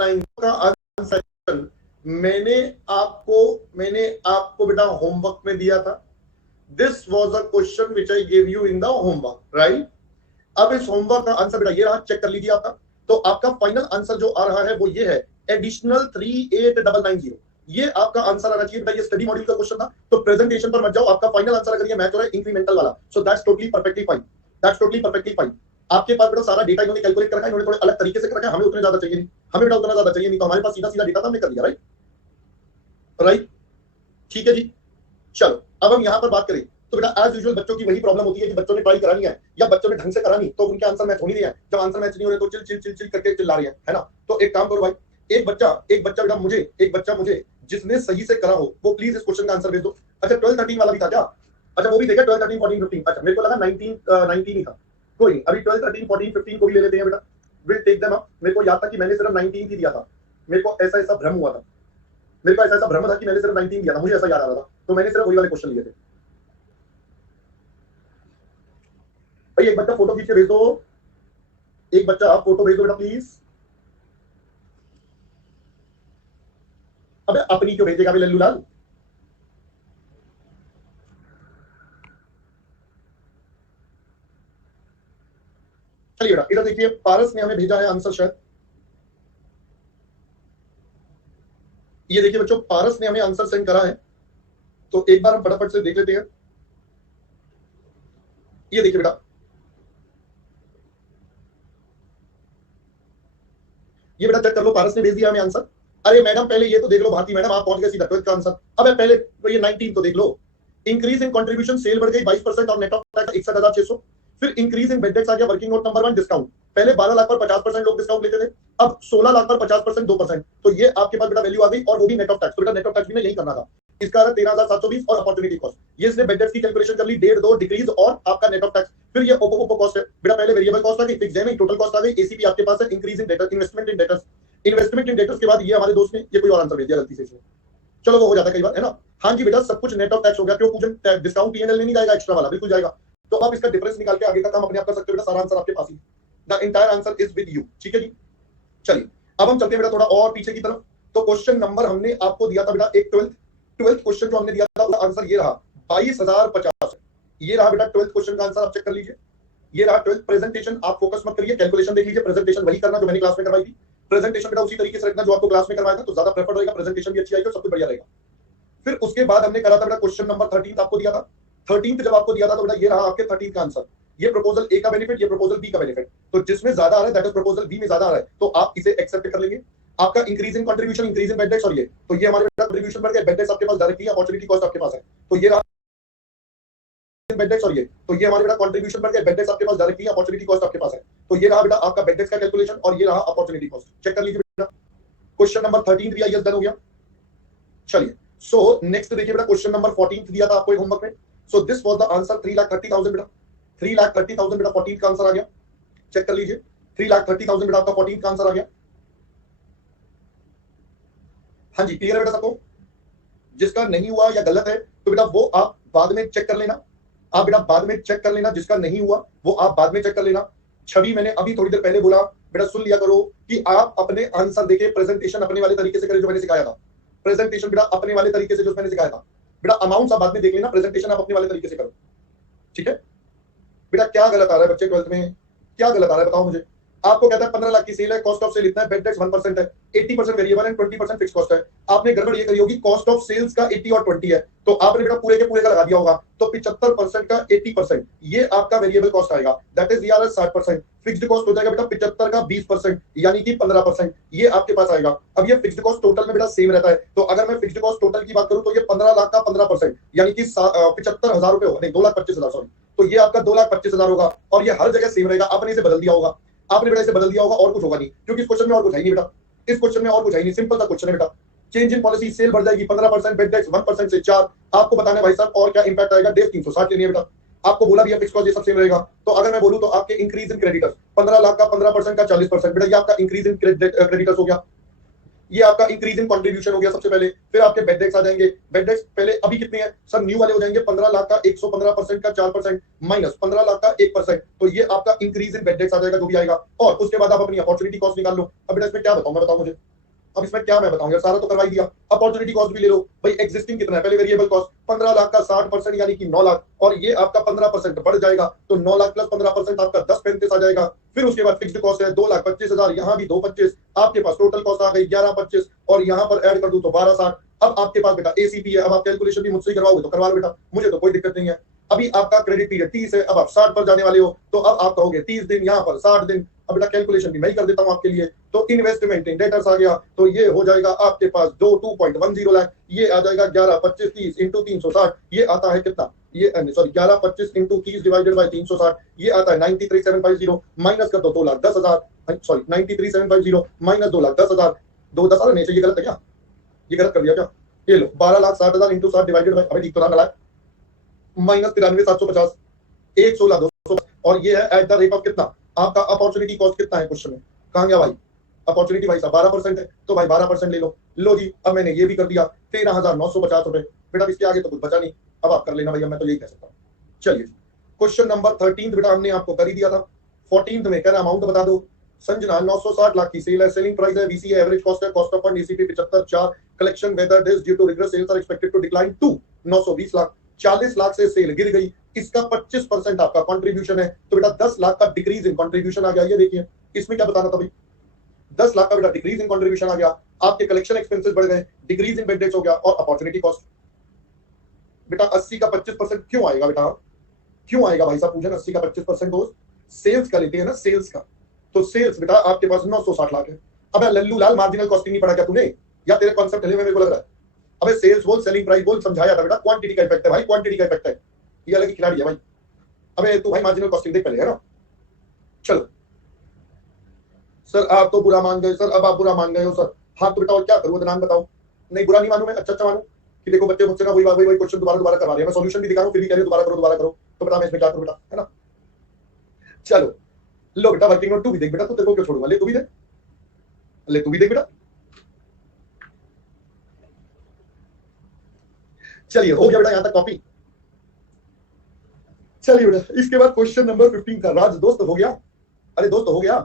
का आंसर मैंने आपको बेटा होमवर्क में दिया था। This was a question which I gave you in the homework, right. अब इस होमवर्क का आंसर बेटा ये रहा, चेक कर लीजिए आपका। तो आपका फाइनल आंसर जो आ रहा है वो ये है, एडिशनल 38990। ये आपका आंसर आना चाहिए बेटा। ये स्टडी मॉड्यूल का क्वेश्चन था, तो प्रेजेंटेशन पर मत जाओ। आपका फाइनल आंसर अगर ये मैच हो रहा है इंक्रीमेंटल वाला, so that's totally perfectly fine, that's totally perfectly fine. आपके पास बेटा सारा डेटा इन्होंने कैलकुलेट कर रखा है, इन्होंने थोड़े अलग तरीके से कर रखा है। हमें उतना ज्यादा चाहिए नहीं, हमें बेटा उतना ज्यादा चाहिए नहीं, तो हमारे पास सीधा सीधा डेटा था, हमने कर दिया, राइट राइट। ठीक है जी, चलो अब हम यहाँ पर बात करें तो बेटा एज यूजुअल बच्चों की वही प्रॉब्लम होती है कि बच्चों ने ट्राई करानी है या बच्चों ने ढंग से करानी, तो उनके आंसर मैच हो नहीं रहे हैं। जब आंसर मैच नहीं हो रहे तो चिल चिल चिल चिल करके चिल्ला रहे हैं, है ना। तो एक काम करो भाई, एक बच्चा बेटा मुझे जिसने सही से करा हो वो प्लीज इस क्वेश्चन का आंसर भेज दो। अच्छा 12 13 वाला भी था क्या? अच्छा वो भी देखा 12 13 14 15। अच्छा मेरे को लगा 19 ही था, कोई नहीं, अभी 12 13 14 15 को भी ले लेते हैं बेटा। Will take them up. मेरे को याद था कि मैंने सिर्फ 19 ही दिया था, मेरे को ऐसा भ्रम हुआ था, मेरे को ऐसा भ्रम था कि मैंने सिर्फ 19 दिया था, मुझे ऐसा याद आ रहा था, तो मैंने सिर्फ वही वाले क्वेश्चन लिए थे। भाई एक बच्चा फोटो खींच के भेज दो, एक बच्चा फोटो भेज दो बेटा प्लीज। अबे अपनी क्यों भेजेगा लल्लू लाल? चलिए बेटा इधर देखिए, पारस ने हमें भेजा है आंसर शायद। ये देखिए बच्चों, पारस ने हमें आंसर सेंड करा है, तो एक बार हम फटाफट से देख लेते हैं। ये देखिए बेटा, ये बेटा चेक कर लो, पारस ने भेज दिया हमें आंसर। अरे मैडम पहले ये तो देख लो, भारती मैडम आप पहुंच गए सीधा 12 का आंसर। अब पहले तो ये 19 तो देख लो। इंक्रीज इन कंट्रीब्यूशन, सेल बढ़ गई 22% और नेट ऑफ टैक्स 61,600। फिर इंक्रीज इन बेड आ गया, वर्किंग नोट नंबर 1 डिस्काउंट। पहले 12 लाख पर 50% लोग डिस्काउंट लेते थे, अब 16 लाख पर 50% 2%। तो ये आपके पास बेटा वैल्यू आ गई, और वो भी नेट ऑफ टैक्स। तो बेटा नेट ऑफ टैक्स भी नहीं करना था, इसका 13,720 और अपॉर्चुनिटी कॉस्ट। ये इसने बेड की कैलकुलेशन कर ली, 1.5 2 डिक्रीज और आपका नेट ऑफ टैक्स। फिर ये ओपो कॉस्ट है बेटा, पहले वेरिएबल कॉस्ट आ गई, फिक्स्ड है नहीं, टोटल कॉस्ट आ गई। एसीपी आपके पास है, increase in data, investment in data, investment in debtors के बाद ये हमारे दोस्त ने ये कोई और आंसर भेज दिया गलती से इसमें। चलो वो हो जाता है कई बार, है ना। हाँ जी बेटा सब कुछ नेट ऑफ टैक्स हो गया, क्यों पूजन डिस्काउंट पीएनएल में नहीं जाएगा, एक्स्ट्रा वाला बिल्कुल जाएगा। तो आप इसका डिफरेंस निकाल के आगे का काम अपने आप कर सकते हो बेटा, सारा आंसर आपके पास ही, the entire answer is with you. ठीक है जी, चलिए अब हम चलते हैं बेटा थोड़ा और पीछे की तरफ। तो क्वेश्चन नंबर हमने आपको दिया था बेटा, एक 12th क्वेश्चन जो हमने दिया था उसका आंसर ये रहा 22,050। ये रहा बेटा 12th क्वेश्चन का आंसर, आप चेक कर लीजिए। ये रहा 12th प्रेजेंटेशन, आप फोकस मत करिए, कैलकुलेशन देख लीजिए। प्रेजेंटेशन वही करना जो मैंने क्लास में करवाई थी, प्रेजेंटेशन बेटा उसी तरीके से रखना जो आपको क्लास में करवाया था, तो ज्यादा प्रेफर रहेगा, प्रेजेंटेशन भी अच्छी आएगी, सब कुछ बढ़िया रहेगा। फिर उसके बाद हमने करा था बेटा क्वेश्चन नंबर 13 आपको दिया था। 13 जब आपको दिया था तो बेटा ये रहा आपके 13 का आंसर। ये प्रपोजल ए का बेनिफिट, ये प्रपोजल बी का बेनिफिट, तो जिसमें ज्यादा आ रहा है दैट इज प्रपोजल बी में ज्यादा आ रहा है, तो आप इसे एक्सेप्ट कर लेंगे। आपका increase in contribution, increase in bad debts, और ये तो ये हमारे बेटा कंट्रीब्यूशन बढ़ गया, बेड डेट्स आपके पास डायरेक्टली, अपॉर्चुनिटी कॉस्ट आपके पास है, तो ये रहा बेड डेट्स, और ये तो ये हमारे बेटा कंट्रीब्यूशन बढ़ गया, बेड डेट्स आपके पास डायरेक्टली, अपॉर्चुनिटी कॉस्ट आपके पास है, तो ये रहा बेटा आपका बेड डेट्स का कैलकुलेशन, और ये रहा अपॉर्चुनिटी कॉस्ट। चेक कर लीजिए बेटा, क्वेश्चन नंबर 13 भी आईएएस डन हो गया। चलिए सो नेक्स्ट देखिए बेटा, क्वेश्चन नंबर 14 दिया था आपको एक होमवर्क में। So this was the answer 3,30,000 बेटा, 3,30,000 बेटा 14 का आंसर आ गया। चेक कर लीजिए, 3,30,000 बेटा आपका 14 का आंसर आ गया। हाँ जी क्लियर है बेटा सबको? जिसका नहीं हुआ या गलत है तो बेटा वो आप बाद में चेक कर लेना, आप बेटा बाद में चेक कर लेना, जिसका नहीं हुआ वो आप बाद में चेक कर लेना। छवि मैंने अभी थोड़ी देर पहले बोला बेटा, सुन लिया करो कि आप अपने आंसर देके प्रेजेंटेशन अपने वाले तरीके से करें जो मैंने सिखाया था। प्रेजेंटेशन बेटा अपने वाले तरीके से जो मैंने सिखाया था बेटा, अमाउंट आप बाद में देख लेना, प्रेजेंटेशन आप अपने वाले तरीके से करो। ठीक है बेटा, क्या गलत आ रहा है बच्चे 12th में, क्या गलत आ रहा है बताओ मुझे। आपको कहता है 15 लाख की सेल है, कॉस्ट ऑफ सेल इतना है, बेड डेट्स 1% है, 80% वेरिएबल एंड 20% फिक्स कॉस्ट है। आपने गड़बड़ ये करी होगी, कॉस्ट ऑफ सेल्स का 80 और 20 है, तो आपने बेटा पूरे के पूरे का लगा दिया होगा, तो 75% का 80% ये आपका वेरिएबल कॉस्ट आएगा, दैट इज यार 60%। फिक्स्ड कॉस्ट हो जाएगा बेटा 75 का 20%, यानी कि 15% ये आपके पास आएगा। अब ये फिक्स्ड कॉस्ट टोटल में बेटा सेम रहता है, तो अगर मैं फिक्स्ड कॉस्ट टोटल की बात करूं तो ये 15 लाख का 15% यानी कि 75,000 रुपए होगा, नहीं 2,25,000 सॉरी, तो ये आपका 2,25,000 होगा, और ये हर जगह सेम रहेगा। आपने इसे बदल दिया होगा, आपने बेटा इसे बदल दिया होगा, और कुछ होगा नहीं, क्योंकि इस क्वेश्चन में और कुछ है नहीं बेटा, इस क्वेश्चन में और कुछ है नहीं, सिंपल सा क्वेश्चन है बेटा। चेंज इन पॉलिसी, सेल बढ़ जाएगी 15%, बेड डेट्स 1% से 4, आपको बताना है भाई साहब और क्या इंपैक्ट आएगा, 360 लेनी है बेटा। आपको बोला भी है फिक्स कॉस्ट ये सब सेम रहेगा, तो अगर मैं बोलूं तो आपके इंक्रीज इन क्रेडिटर्स 15 लाख का 15% का 40%, बेटा ये आपका इंक्रीज इन क्रेडिटर्स हो गया, ये आपका इंक्रीज इन कंट्रीब्यूशन हो गया सबसे पहले। फिर आपके बेड डेट्स आ जाएंगे, बेड डेट्स पहले अभी कितने हैं सब न्यू वाले हो जाएंगे, 15 लाख का 115% का 4% माइनस 15 लाख का 1%, तो ये आपका इंक्रीज इन बेड डेट्स आ जाएगा जो भी आएगा, और उसके बाद आप अपनी अपॉर्चुनिटी कॉस्ट निकाल लो। अब बेटा इसमें क्या बताऊं मैं, बताओ मुझे, अब इसमें क्या मैं बताऊं यार, सारा तो करवा ही दिया। अपॉर्चुनिटी कॉस्ट भी ले लो भाई, एग्जिस्टिंग कितना है, पहले वेरिएबल कॉस्ट 15 लाख का 60% यानी कि 9 लाख, और ये आपका 15% बढ़ जाएगा तो 9 लाख प्लस 15% आपका 10-35 आ जाएगा। फिर उसके बाद फिक्स्ड कॉस्ट है 2,25,000, यहाँ भी 2,25, आपके पास टोटल कॉस्ट आ गई 11,25, और यहाँ पर ऐड कर दूं तो 12,60। अब आपके पास बेटा एसीपी है, अब आप कैलकुलेशन भी मुझसे ही करवाओगे तो करवा लो बेटा, मुझे तो कोई दिक्कत नहीं है। अभी आपका क्रेडिट पीरियड 30 है, अब आप 60 पर जाने वाले हो, तो अब आप कहोगे 30 दिन, यहाँ पर 60 दिन। अब बेटा कैलकुलेशन भी मैं ही कर देता हूँ आपके लिए। तो इन्वेस्टमेंट इन डेटर्स आ गया, तो ये हो जाएगा आपके पास 2.10 लाख, ये आ जाएगा 11,25,30 इंटू 360, ये आता है कितना, ये सॉरी 11,25 इंटू 30 डिवाइडेड बाई 360, ये आता है 93,750, माइनस कर दो 2,10,000, सॉरी 93,750 माइनस 2,10,000, 2,10,000 नहीं चाहिए, गलत है क्या, ये गलत कर दिया क्या, ये लो 12,60,000 इंटू 60 डिवाइडेड बाई, अभी ठीक तो ना, माइनस 93,750, 1,16,200, और ये है एट द रेट ऑफ कितना, आपका अपॉर्चुनिटी कॉस्ट कितना है क्वेश्चन में, कहां गया भाई, अपॉर्चुनिटी भाई साहब 12% है, तो भाई 12% ले लो। लो जी, अब मैंने ये भी कर दिया 13,950 रुपए, बेटा इसके आगे तो कुछ बचा नहीं, अब आप कर लेना भैया, मैं तो यही कह सकता हूँ। चलिए क्वेश्चन नंबर 13 बेटा हमने आपको कर ही दिया था। 14 में कहना अमाउंट बता दो। संजना 960 लाख की सेल है, सेलिंग प्राइस है, वीसी एवरेज कॉस्ट है, cost of fund ECP 75, 4 collection whether this due to regress sales are expected to decline to 920 lakh, 40 lakh से सेल गिर गई, इसका 25% आपका कंट्रीब्यूशन है, तो बेटा 10 लाख का डिक्रीज इन कंट्रीब्यूशन आ गया। ये देखिए इसमें क्या बताना था भाई, 10 लाख का बेटा डिक्रीज इन कंट्रीब्यूशन आ गया, आपके कलेक्शन एक्सपेंसेस बढ़ गए, डिक्रीज इन बेड डेट्स हो गया, और अपॉर्चुनिटी कॉस्ट बेटा 80 का 25% क्यों आएगा बेटा, क्यों आएगा भाई साहब पूछे, 80 का 25% दोस्त सेल्स का लेते हैं ना, सेल्स का, तो सेल्स बेटा आपके पास 960 लाख है। अब लल्लू लाल मार्जिनल कॉस्टिंग नहीं पढ़ा क्या तूने, या तेरे कॉन्सेप्ट हिले मेरे को लग रहा है। अबे सेल्स बोल, सेलिंग प्राइस बोल, समझाया था बेटा, क्वांटिटी का इफेक्ट है भाई, क्वांटिटी का इफेक्ट है, ये अलग खिलाड़ी है भाई। अबे तू भाई मार्जिनल कॉस्टिंग देख पहले, है ना। चलो सर आप तो बुरा मान गए सर, अब आप बुरा मान गए हो सर, हाँ तो बेटा और क्या करूँ, नाम बताओ। नहीं बुरा नहीं मानू मैं, अच्छा मानू कि देखो बच्चे मुझसे ना वही वही क्वेश्चन दोबारा दोबारा करवा रहे हैं, मैं सॉल्यूशन भी दिखा रहा हूँ फिर भी कह रहे दोबारा करो दोबारा करो, तो बेटा मैं इसमें क्या करूँ बेटा, है ना। चलो लो बेटा वर्किंग नोट तू भी देख बेटा, तू तेरे को क्यों छोड़ूंगा, ले तू भी दे, ले तू भी देख बेटा। चलिए हो गया बेटा यहां तक कॉपी। चलिए बेटा इसके बाद क्वेश्चन नंबर 15 था, राज दोस्त हो गया, अरे दोस्त हो गया,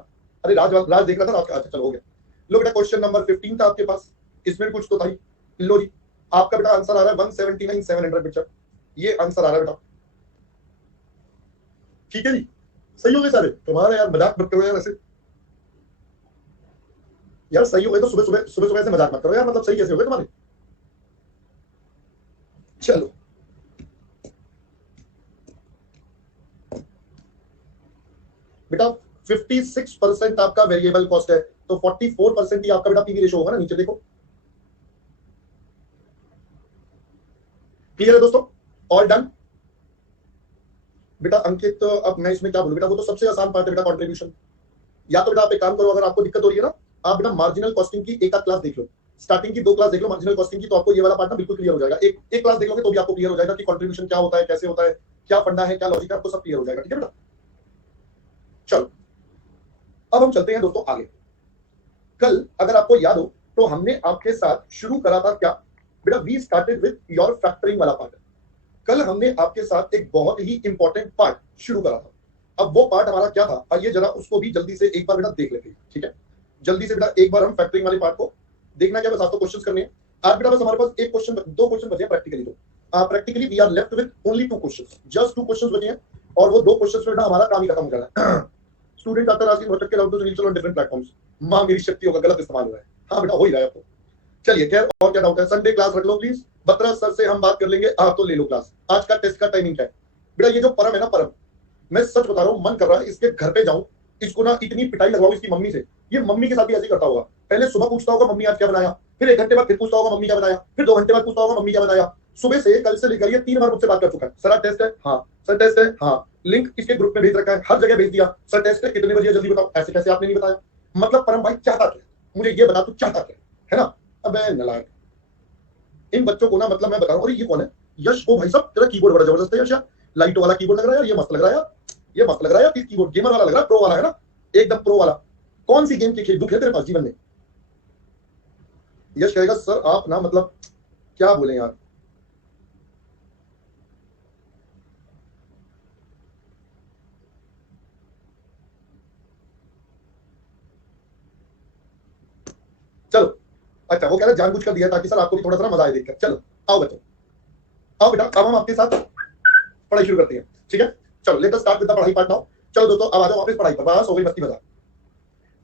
अरे राज राज देख रहा था राज का, अच्छा चलो हो गया। लो बेटा क्वेश्चन नंबर 15 था आपके पास, इसमें कुछ तो था ही। लो जी आपका बेटा आंसर आ रहा है 179,700 बेटा, ये आंसर आ रहा है बेटा, ठीक है जी, सही हो गए सारे, तुम्हारा यार मजाक मत करो यार ऐसे, यार सही हो गए तो सुबह सुबह सुबह सुबह से मजाक मत करो यार, मतलब सही कैसे हो गए तुम्हारे। चलो बेटा 56% आपका वेरिएबल कॉस्ट है, तो 44% ही आपका बेटा पीवी रेशो होगा ना, नीचे देखो। क्लियर है दोस्तों, ऑल डन। बेटा अंकित अब मैं इसमें क्या बोलूं बेटा, वो तो सबसे आसान पार्ट है बेटा कंट्रीब्यूशन। या तो बेटा आप एक काम करो, अगर आपको दिक्कत हो रही है ना, आप बेटा मार्जिनल कॉस्टिंग की एक आध क्लास देख लो, स्टार्टिंग की 2 क्लास देख लो मार्जिनल कॉस्टिंग की, तो आपको ये वाला पार्ट ना बिल्कुल क्लियर हो जाएगा। एक क्लास देख लोगे तो भी आपको क्लियर हो जाएगा कि कंट्रीब्यूशन क्या होता है, कैसे होता है, क्या फंडा है, क्या लॉजिक है, आपको सब क्लियर हो जाएगा, ठीक है बेटा। चलो अब हम चलते हैं दोस्तों आगे। कल अगर आपको याद हो तो हमने आपके साथ शुरू करा था क्या बेटा, we started with your factoring वाला पार्ट। कल हमने आपके साथ एक बहुत ही इंपॉर्टेंट पार्ट शुरू करा था, अब वो पार्ट हमारा क्या था, आइए जरा उसको भी जल्दी से एक बार बेटा देख लेते हैं, ठीक है। जल्दी से बेटा एक बार हम फैक्टरिंग वाले पार्ट को देखना, क्या बस आपको क्वेश्चंस करने हैं आज बेटा, बस हमारे पास एक क्वेश्चन, 2 क्वेश्चन बचे हैं प्रैक्टिकली, तो practically we are left with only 2 questions, just 2 questions बचे हैं, और वो 2 क्वेश्चंस में बेटा हमारा काम ही खत्म हो जाना है। Student after asking what can out to on different platforms, मां मेरी शक्तियों का गलत इस्तेमाल हुआ है, हाँ बेटा हो ही रहा है आपको। चलिए खैर और क्या डाउट है, संडे क्लास रख लो प्लीज, बत्रा सर से हम बात कर लेंगे, आप तो ले लो क्लास, आज का टेस्ट का टाइमिंग है बेटा। ये जो परम है ना परम, मैं सच बता रहा हूँ मन कर रहा है इसके घर पे जाऊं, इसको ना इतनी पिटाई लगवाऊं इसकी मम्मी से, ये मम्मी के साथ भी ऐसे ही करता होगा, पहले सुबह पूछता होगा मम्मी आज क्या बनाया, फिर 1 घंटे बाद फिर पूछता होगा मम्मी क्या बनाया, फिर 2 घंटे बाद पूछता होगा मम्मी क्या बनाया, सुबह से कल से लेकर ये 3 बार मुझसे बात कर चुका है, सर टेस्ट है, हाँ सर टेस्ट है, हाँ लिंक इसके ग्रुप में भेज रखा है, हर जगह भेज दिया, सर टेस्ट है कितने बजे जल्दी बताओ, ऐसे कैसे आपने नहीं बताया, मतलब परम भाई चाहता क्या, मुझे ये बता तू चाहता क्या है ना। अब नलायक इन बच्चों को ना, मतलब मैं बता रहा हूँ, अरे ये कौन है यश, ओ भाई साहब तेरा कीबोर्ड बड़ा जबरदस्त है यश यार, लाइट वाला कीबोर्ड लग रहा है यार, ये मस्त लग रहा है यार, ये मस्त लग रहा है यार, कीबोर्ड गेमर वाला लग रहा है, प्रो वाला है ना, एकदम प्रो वाला। कौन सी गेम की खेल बुक है तेरे पास जीवन में। यश कहेगा सर आप ना मतलब क्या बोले यार, चलो अच्छा, वो कह रहा है जानबूझ कर दिया ताकि सर आपको भी थोड़ा सा मजा आए देखकर। चलो आओ बच्चों, आओ बेटा, अब हम आपके साथ पढ़ाई शुरू करते हैं, ठीक है। चलो late us start with the पढ़ाई पार्ट नाउ। चलो दोस्तों अब आ जाओ वापस पढ़ाई पर, बस हो गई मस्ती मजाक।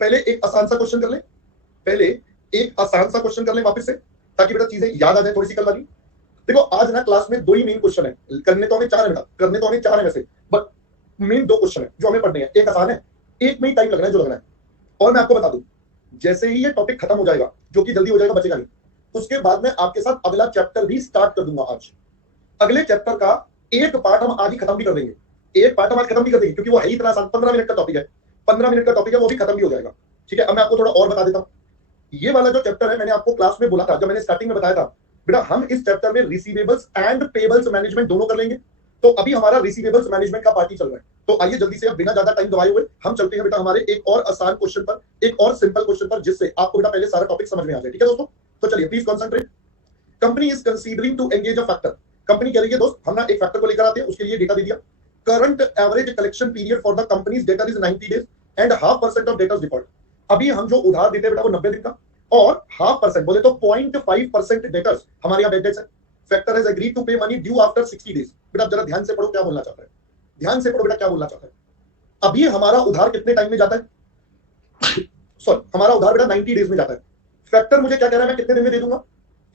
पहले एक आसान सा क्वेश्चन कर ले, पहले एक आसान सा क्वेश्चन कर ले वापस से, ताकि बेटा चीजें याद आ जाए थोड़ी सी कल वाली। देखो आज ना क्लास में दो ही मेन क्वेश्चन है, करने तो हमें चार है बेटा, करने तो हमें चार है वैसे, बट मेन दो क्वेश्चन है जो हमें पढ़ने हैं। एक आसान है, एक में ही टाइम लगना है जो लगना है। और मैं आपको बता दूं, जैसे ही ये टॉपिक खत्म हो जाएगा, जो कि जल्दी हो जाएगा, बचेगा नहीं, उसके बाद में आपके साथ अगला चैप्टर भी स्टार्ट कर दूंगा आज। अगले चैप्टर का एक पार्ट हम आज ही खत्म भी कर देंगे, एक पार्ट हम आज खत्म भी कर देंगे, क्योंकि वो है ही इतना आसान, 15 मिनट का टॉपिक है, 15 मिनट का टॉपिक है, वो भी खत्म भी हो जाएगा, ठीक है। अब मैं आपको थोड़ा और बता देता हूँ। ये वाला जो चैप्टर है, मैंने आपको क्लास में बोला था, जब मैंने स्टार्टिंग में बताया था बेटा, हम इस चैप्टर में रिसीवेबल्स एंड पेबल्स मैनेजमेंट दोनों कर लेंगे। तो अभी हमारा रिसीवेबल्स मैनेजमेंट का पार्टी चल रहा है। तो आइए जल्दी से, अब बिना ज्यादा टाइम गवाए हुए हम चलते हैं बेटा हमारे एक और आसान क्वेश्चन पर, एक और सिंपल क्वेश्चन पर, जिससे आपको बेटा पहले सारा टॉपिक समझ में आ जाए, ठीक है दोस्तों। तो चलिए please concentrate. Company is considering to engage a factor. Company कह रही है दोस्त, हम ना एक फैक्टर को लेकर आते हैं, उसके लिए डेटा दे दिया। Current average collection period for the companies debtor is 90 days and 0.5% of debtors default. अभी हम जो उधार देते हैं बेटा वो 90 दिन का, और 0.5% बोले तो 0.5% डेटर्स हमारे यहाँ डेट्स है। फैक्टर हैज एग्रीड टू पे मनी ड्यू आफ्टर 60 डेज। बेटा जरा ध्यान से पढ़ो क्या बोलना चाहता है, ध्यान से पढ़ो बेटा क्या बोलना चाहता है। अभी हमारा उधार कितने टाइम में जाता है, सॉरी हमारा उधार बेटा 90 डेज में जाता है। फैक्टर मुझे क्या कह रहा है, मैं कितने दिन में दे दूंगा।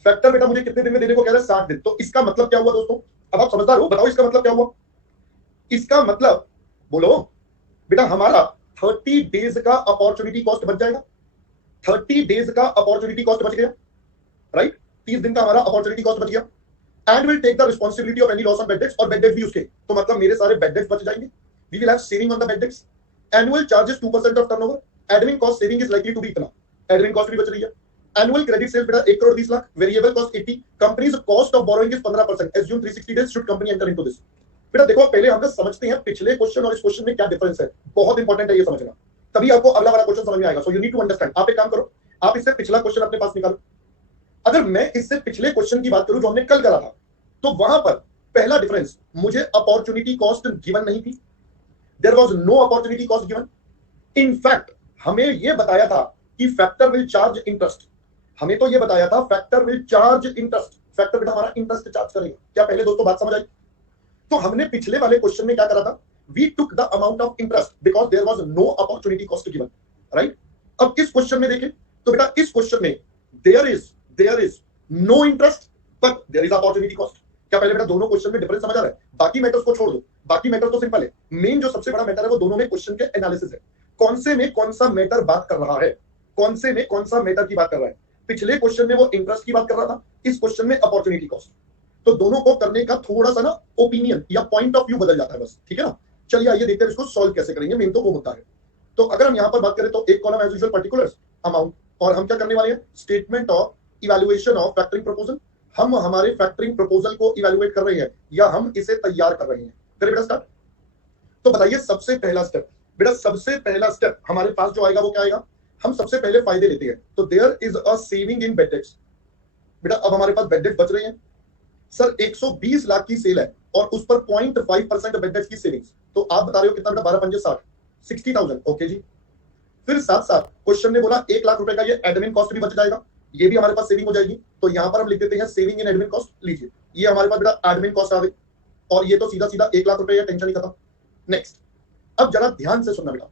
फैक्टर बेटा मुझे कितने दिन में देने को कह रहा है, 60 दिन। तो इसका मतलब क्या हुआ दोस्तों, अब आप समझदार हो, बताओ इसका मतलब क्या हुआ। इसका मतलब बोलो बेटा, हमारा 30 डेज का अपॉर्चुनिटी कॉस्ट बच जाएगा। 30 डेज का अपॉर्चुनिटी कॉस्ट बच गया, राइट। 30 दिन का हमारा अपॉर्चुनिटी कॉस्ट बच गया। And will take the responsibility of any loss on bad debts, और बेड डेट भी उसके, तो मतलब मेरे सारे बेड डेट्स बच जाएंगे। We will have saving on the bad debts. Annual charges 2% of turnover. Admin cost saving is likely to be इतना, एडमिन कॉस्ट भी बच रही है। एनुअल क्रेडिट सेल्स बेटा 1 crore 20 lakh, variable cost 80, company's cost of borrowing is 15%, assume 360 days should company enter into this. बेटा देखो पहले हम समझते हैं पिछले क्वेश्चन और इस क्वेश्चन में क्या डिफरेंस है, बहुत इंपॉर्टेंट है ये समझना, तभी आपको अगला वाला क्वेश्चन समझ में आएगा। So you need to understand. आप एक काम करो, आप इससे पिछला क्वेश्चन अपने पास निकालो। अगर मैं इससे पिछले क्वेश्चन की बात करूं जो हमने कल करा था, तो वहां पर पहला डिफरेंस, मुझे अपॉर्चुनिटी कॉस्ट गिवन नहीं थी, there was no opportunity cost given. In fact हमें यह बताया था कि फैक्टर विल चार्ज इंटरेस्ट, हमें तो यह बताया था factor will charge interest, factor बेटा हमारा इंटरेस्ट चार्ज करेगा। क्या पहले दोस्तों बात समझ आई। तो हमने पिछले वाले क्वेश्चन में क्या करा था, we took the amount of interest because there was no opportunity cost given, right. अब इस क्वेश्चन में देखें तो बेटा इस क्वेश्चन में there is no interest but there is opportunity cost. क्या पहले बेटा दोनों क्वेश्चन में डिफरेंस समझ आ रहा है। बाकी मैटर्स को छोड़ दो, बाकी मैटर तो सिंपल है, मेन जो सबसे बड़ा मैटर है वो दोनों में क्वेश्चन के एनालिसिस है। कौन से में कौन सा मैटर बात कर रहा है, कौन से में कौन सा मैटर की बात कर रहा है। पिछले क्वेश्चन में वो इंटरेस्ट की बात कर रहा था, इस क्वेश्चन में अपॉर्चुनिटी कॉस्ट। तो दोनों को करने का थोड़ा सा ना ओपिनियन या पॉइंट ऑफ व्यू बदल जाता है बस, ठीक है ना। चलिए आइए देखते हैं इसको सॉल्व कैसे करेंगे, मेन तो वो मुद्दा है। तो अगर हम यहां पर बात करें तो एक column as usual particulars amount, और हम क्या करने वाले हैं, statement of evaluation of factoring proposal. हम हमारे फैक्टरिंग प्रपोजल को इवैल्यूएट कर रहे हैं या हम इसे तैयार कर रहे हैं। करें बेटा स्टार्ट। तो बताइए सबसे पहला स्टेप, बेटा सबसे पहला स्टेप हमारे पास जो आएगा वो क्या आएगा, हम सबसे पहले फायदे लेते हैं। तो there is a saving in bad debts. बेटा अब हमारे पास बेड डेट्स बच रहे हैं सर, 120 लाख की सेल है और उस पर 0.5% बेड डेट्स की सेविंग्स। तो आप बता रहे हो कितना बेटा, 12 पंजे 60, 60,000, ओके जी। फिर साथ साथ क्वेश्चन ने बोला 1 लाख रुपए का ये एडमिन कॉस्ट भी बच जाएगा, ये भी हमारे पास सेविंग हो जाएगी। तो यहां पर हम लिख देते हैं सेविंग इन एडमिन कॉस्ट। लीजिए ये हमारे पास बेटा एडमिन कॉस्ट आ गई, और ये तो सीधा सीधा 1 लाख रुपए, टेंशन ही खत्म। नेक्स्ट, अब जरा ध्यान से सुनना बेटा,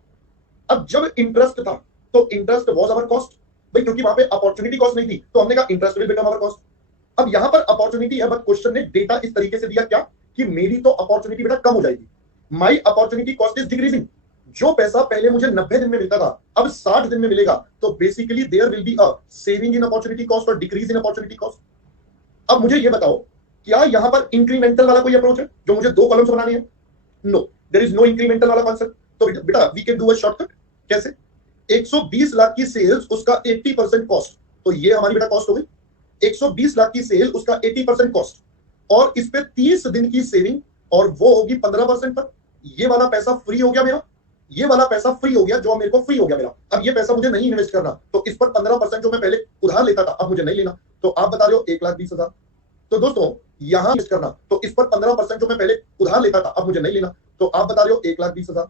अब जब इंटरेस्ट था तो इंटरेस्ट वाज आवर कॉस्ट भाई, क्योंकि वहां पे अपॉर्चुनिटी कॉस्ट नहीं थी, तो हमने कहा interest will become our cost. अब यहां पर अपॉर्चुनिटी है, बट क्वेश्चन ने डेटा इस तरीके से दिया क्या कि मेरी तो अपॉर्चुनिटी बेटा कम हो जाएगी, my opportunity cost is decreasing. जो पैसा पहले मुझे 90 दिन में मिलता था अब 60 दिन में मिलेगा, तो basically there will be a saving in opportunity cost और डिक्रीज इन अपॉर्चुनिटी कॉस्ट। अब मुझे ये बताओ, क्या यहां पर इंक्रीमेंटल वाला कोई अप्रोच है जो मुझे 2 कॉलम्स बनानी है। No, there is no incremental वाला कॉन्सेप्ट। तो बेटा we can do a shortcut. कैसे, 120 लाख की सेल्स, उसका 80% कॉस्ट, तो ये हमारी बेटा कॉस्ट हो गई। 120 लाख की सेल, उसका 80% कॉस्ट, और इस पे 30 दिन की सेविंग, और वो होगी 15% पर। ये वाला पैसा फ्री हो गया मेरा, ये वाला पैसा फ्री हो गया, जो मेरे को फ्री हो गया मेरा। अब ये पैसा मुझे नहीं इन्वेस्ट करना, तो इस पर 15% जो मैं पहले उधार लेता था अब मुझे नहीं लेना। तो आप बता रहे हो 1,20,000। तो दोस्तों यहां इन्वेस्ट करना, तो इस पर 15% जो मैं पहले उधार लेता था अब मुझे नहीं लेना, तो आप बता रहे हो 1,20,000।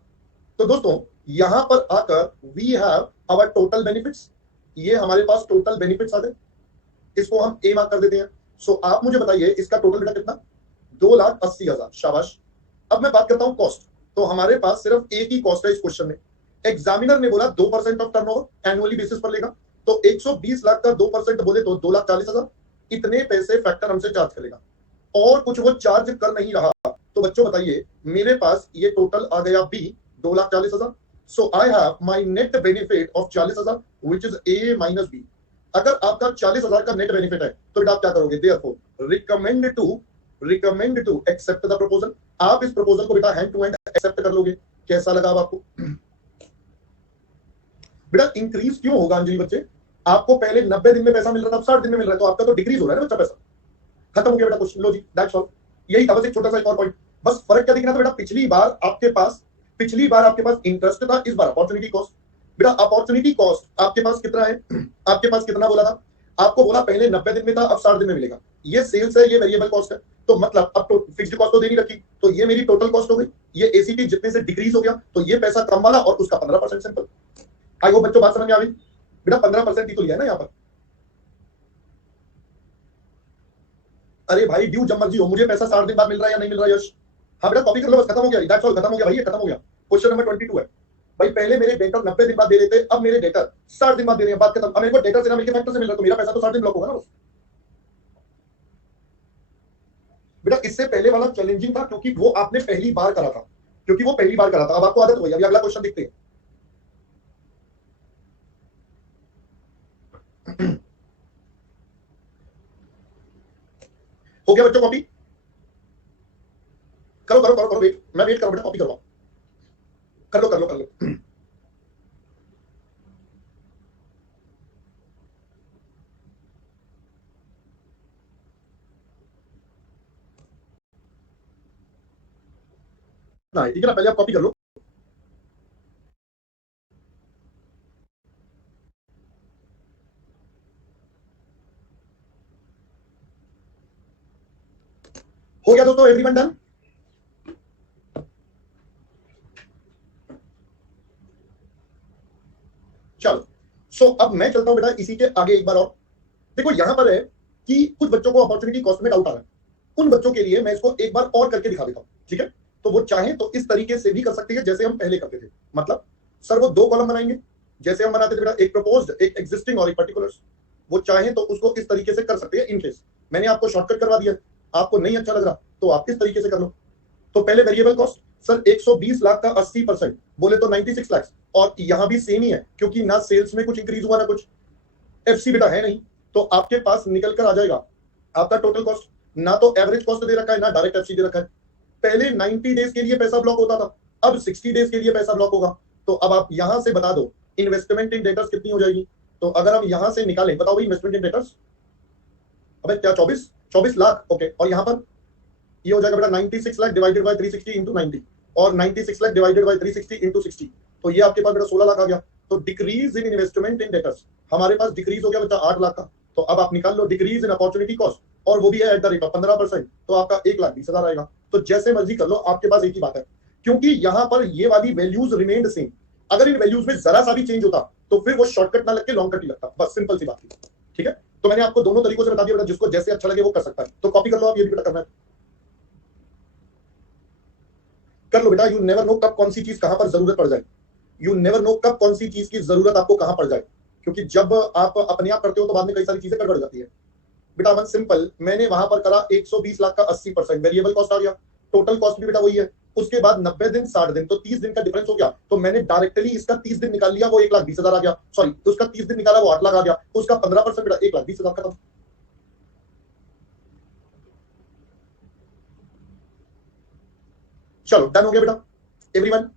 तो दोस्तों यहां पर आकर we have our total benefits, ये हमारे पास टोटल बेनिफिट्स आ गए। इसको हम ए मार्क कर देते हैं। सो आप मुझे बताइए इसका टोटल बेटा कितना, 2,80,000। शाबाश। अब मैं बात करता हूं कॉस्ट। तो हमारे पास सिर्फ एक ही कॉस्ट है इस क्वेश्चन में। एग्जामिनर ने बोला 2% ऑफ टर्नओवर एनुअली बेसिस पर लेगा, तो 120 लाख का 2% बोले तो 2,40,000। इतने पैसे फैक्टर हमसे चार्ज करेगा और कुछ वो चार्ज कर नहीं रहा। तो बच्चों बताइए मेरे पास ये टोटल आ गया B, 2,40,000। So I have my net benefit of 40,000 which is A minus B. अगर आपका 40,000 का नेट बेनिफिट है तो बेटा आप क्या करोगे, therefore recommend to accept the proposal. आप इस प्रपोजल को बेटा हैंड टू हैंड एक्सेप्ट कर लोगे। कैसा लगा अब आपको? बेटा इंक्रीज क्यों होगा अंजलि बच्चे? आपको पहले 90 दिन में पैसा मिल रहा था, अब 60 दिन में मिल रहा है, तो आपका तो डिक्रीज हो रहा है ना बच्चा पैसा। खत्म हो गया बेटा क्वेश्चन। लो जी, दैट्स ऑल। यही था बस एक छोटा सा एक और पॉइंट। बस फर्क क्या दिखना था बेटा, पिछली बार आपके पास इंटरेस्ट था, इस बार अपॉर्चुनिटी कॉस्ट। बेटा अपॉर्चुनिटी कॉस्ट आपके पास कितना है? आपके पास कितना बोला था? आपको बोला पहले 90 दिन में था, अब 60 दिन में मिलेगा। ये सेल्स है, ये वेरिएबल कॉस्ट है, तो मतलब अब तो फिक्स्ड कॉस्ट तो दे नहीं रखी, तो ये मेरी टोटल कॉस्ट हो गई। ये एसीटी जितने से डिक्रीज हो गया, तो ये पैसा कम वाला और उसका 15%। सिंपल। आई होप बच्चों बात समझ में आ गई। बेटा 15% ही तो लिया है ना यहाँ पर। अरे भाई ड्यू जब मर्जी हो, मुझे पैसा 60 दिन बाद मिल रहा है या नहीं मिल रहा है यश? हाँ बेटा कॉपी कर लो, बस खत्म हो गया। दैट्स ऑल, खत्म हो गया भाई, ये खत्म हो गया। क्वेश्चन नंबर 22 है भाई। पहले मेरे डेटर 90 दिन बाद दे रहे थे, अब मेरे डेटर 60 दिन बाद दे रहे हैं। बात खत्म। अब मेरे को डेटर से ना मिलकर फैक्टर से मिल रहा है, तो मेरा पैसा तो 60 दिन ब्लॉक होगा ना बस। बेटा इससे पहले वाला चैलेंजिंग था क्योंकि वो आपने पहली बार करा था, अब आपको आदत हो गई। अभी अगला क्वेश्चन देखते हैं। हो गया बच्चों कॉपी? करो करो करो करो, वेट, मैं वेट करो बेटा, कॉपी करवाओ। कर लो कर लो कर लो। ना ठीक है ना, पहले आप कॉपी कर लो। हो गया दोस्तों, एवरीवन डन? चलो सो अब मैं चलता हूं बेटा इसी के आगे एक बार और। देखो यहां पर है कि कुछ बच्चों को अपॉर्चुनिटी कॉस्ट में डाउट आ रहा है। उन बच्चों के लिए मैं इसको एक बार और करके दिखा देता हूं, ठीक है? तो वो चाहे तो इस तरीके से भी कर सकते हैं जैसे हम पहले करते थे। मतलब सर वो 2 कॉलम बनाएंगे जैसे हम बनाते थे बेटा, एक प्रपोज्ड, एक एग्जिस्टिंग और एक पर्टिकुलर्स। वो चाहे तो उसको इस तरीके से कर सकते हैं। इन केस मैंने आपको शॉर्टकट करवा दिया, आपको नहीं अच्छा लग रहा तो आप इस तरीके से कर लो। तो पहले वेरिएबल कॉस्ट सर 120 लाख का 80% बोले तो 96 लाख, और यहां भी सेम ही है क्योंकि ना सेल्स में कुछ इंक्रीज हुआ ना कुछ, एफसी बेटा है नहीं, तो आपके पास निकल कर आ जाएगा आपका टोटल कॉस्ट। ना तो एवरेज कॉस्ट दे रखा है, ना डायरेक्ट एफसी दे रखा है। पहले 90 डेज के लिए पैसा ब्लॉक होता था, अब 60 डेज के लिए पैसा ब्लॉक होगा। तो अब आप यहां से बता दो इन्वेस्टमेंट इन डेटर्स कितनी हो जाएगी। तो अगर हम यहां से निकालें, बताओ भाई इन्वेस्टमेंट इन डेटर्स, अबे क्या 24 लाख, ओके। और यहां पर ये हो जाएगा बेटा 96 लाख डिवाइडेड बाय 360 इंटू 90, और 96 लाख डिवाइडेड बाय 360 इंटू 60, तो ये आपके पास बेटा 16 लाख आ गया। तो decrease in investment in debtors हमारे पास डिक्रीज हो गया बेटा 8 लाख का। तो अब आप निकाल लो डिक्रीज इन अपॉर्चुनिटी कॉस्ट, और वो भी है एट द रेट ऑफ 15%, तो आपका 1,20,000 आएगा। तो जैसे मर्जी कर लो, आपके पास एक ही बात है, क्योंकि यहां पर ये वाली वैल्यूज रिमेन्ड सेम। अगर इन वैल्यूज में जरा सा भी चेंज होता तो फिर वो शॉर्टकट ना लग के लॉन्ग कट ही लगता। बस सिंपल सी बात थी, ठीक है? तो मैंने आपको दोनों तरीकों से बता दिया बेटा, जिसको जैसे अच्छा लगे वो कर सकता है। तो कॉपी कर लो आप, ये भी बेटा करना है कर लो बेटा। यू नेवर नो कब कौन सी चीज कहां पर जरूरत पड़ जाए, यू नेवर नो कब कौन सी चीज की जरूरत आपको कहां पड़ जाए, क्योंकि जब आप अपने आप करते हो तो बाद में कई सारी चीजें गड़बड़ जाती है। बेटा वन सिंपल, मैंने वहां पर करा 120 लाख का 80%, वेरिएबल कॉस्ट आ गया, टोटल कॉस्ट भी बेटा वही है। उसके बाद 90 दिन 60 दिन, तो 30 दिन का डिफरेंस हो गया। तो मैंने डायरेक्टली इसका 30 दिन निकाल लिया, वो 1,20,000 आ गया। सॉरी, उसका 30 दिन निकाला वो 8 लाख आ गया, उसका 15% बेटा 1,20,000 खत्म। चलो डन हो गया बेटा एवरीवन?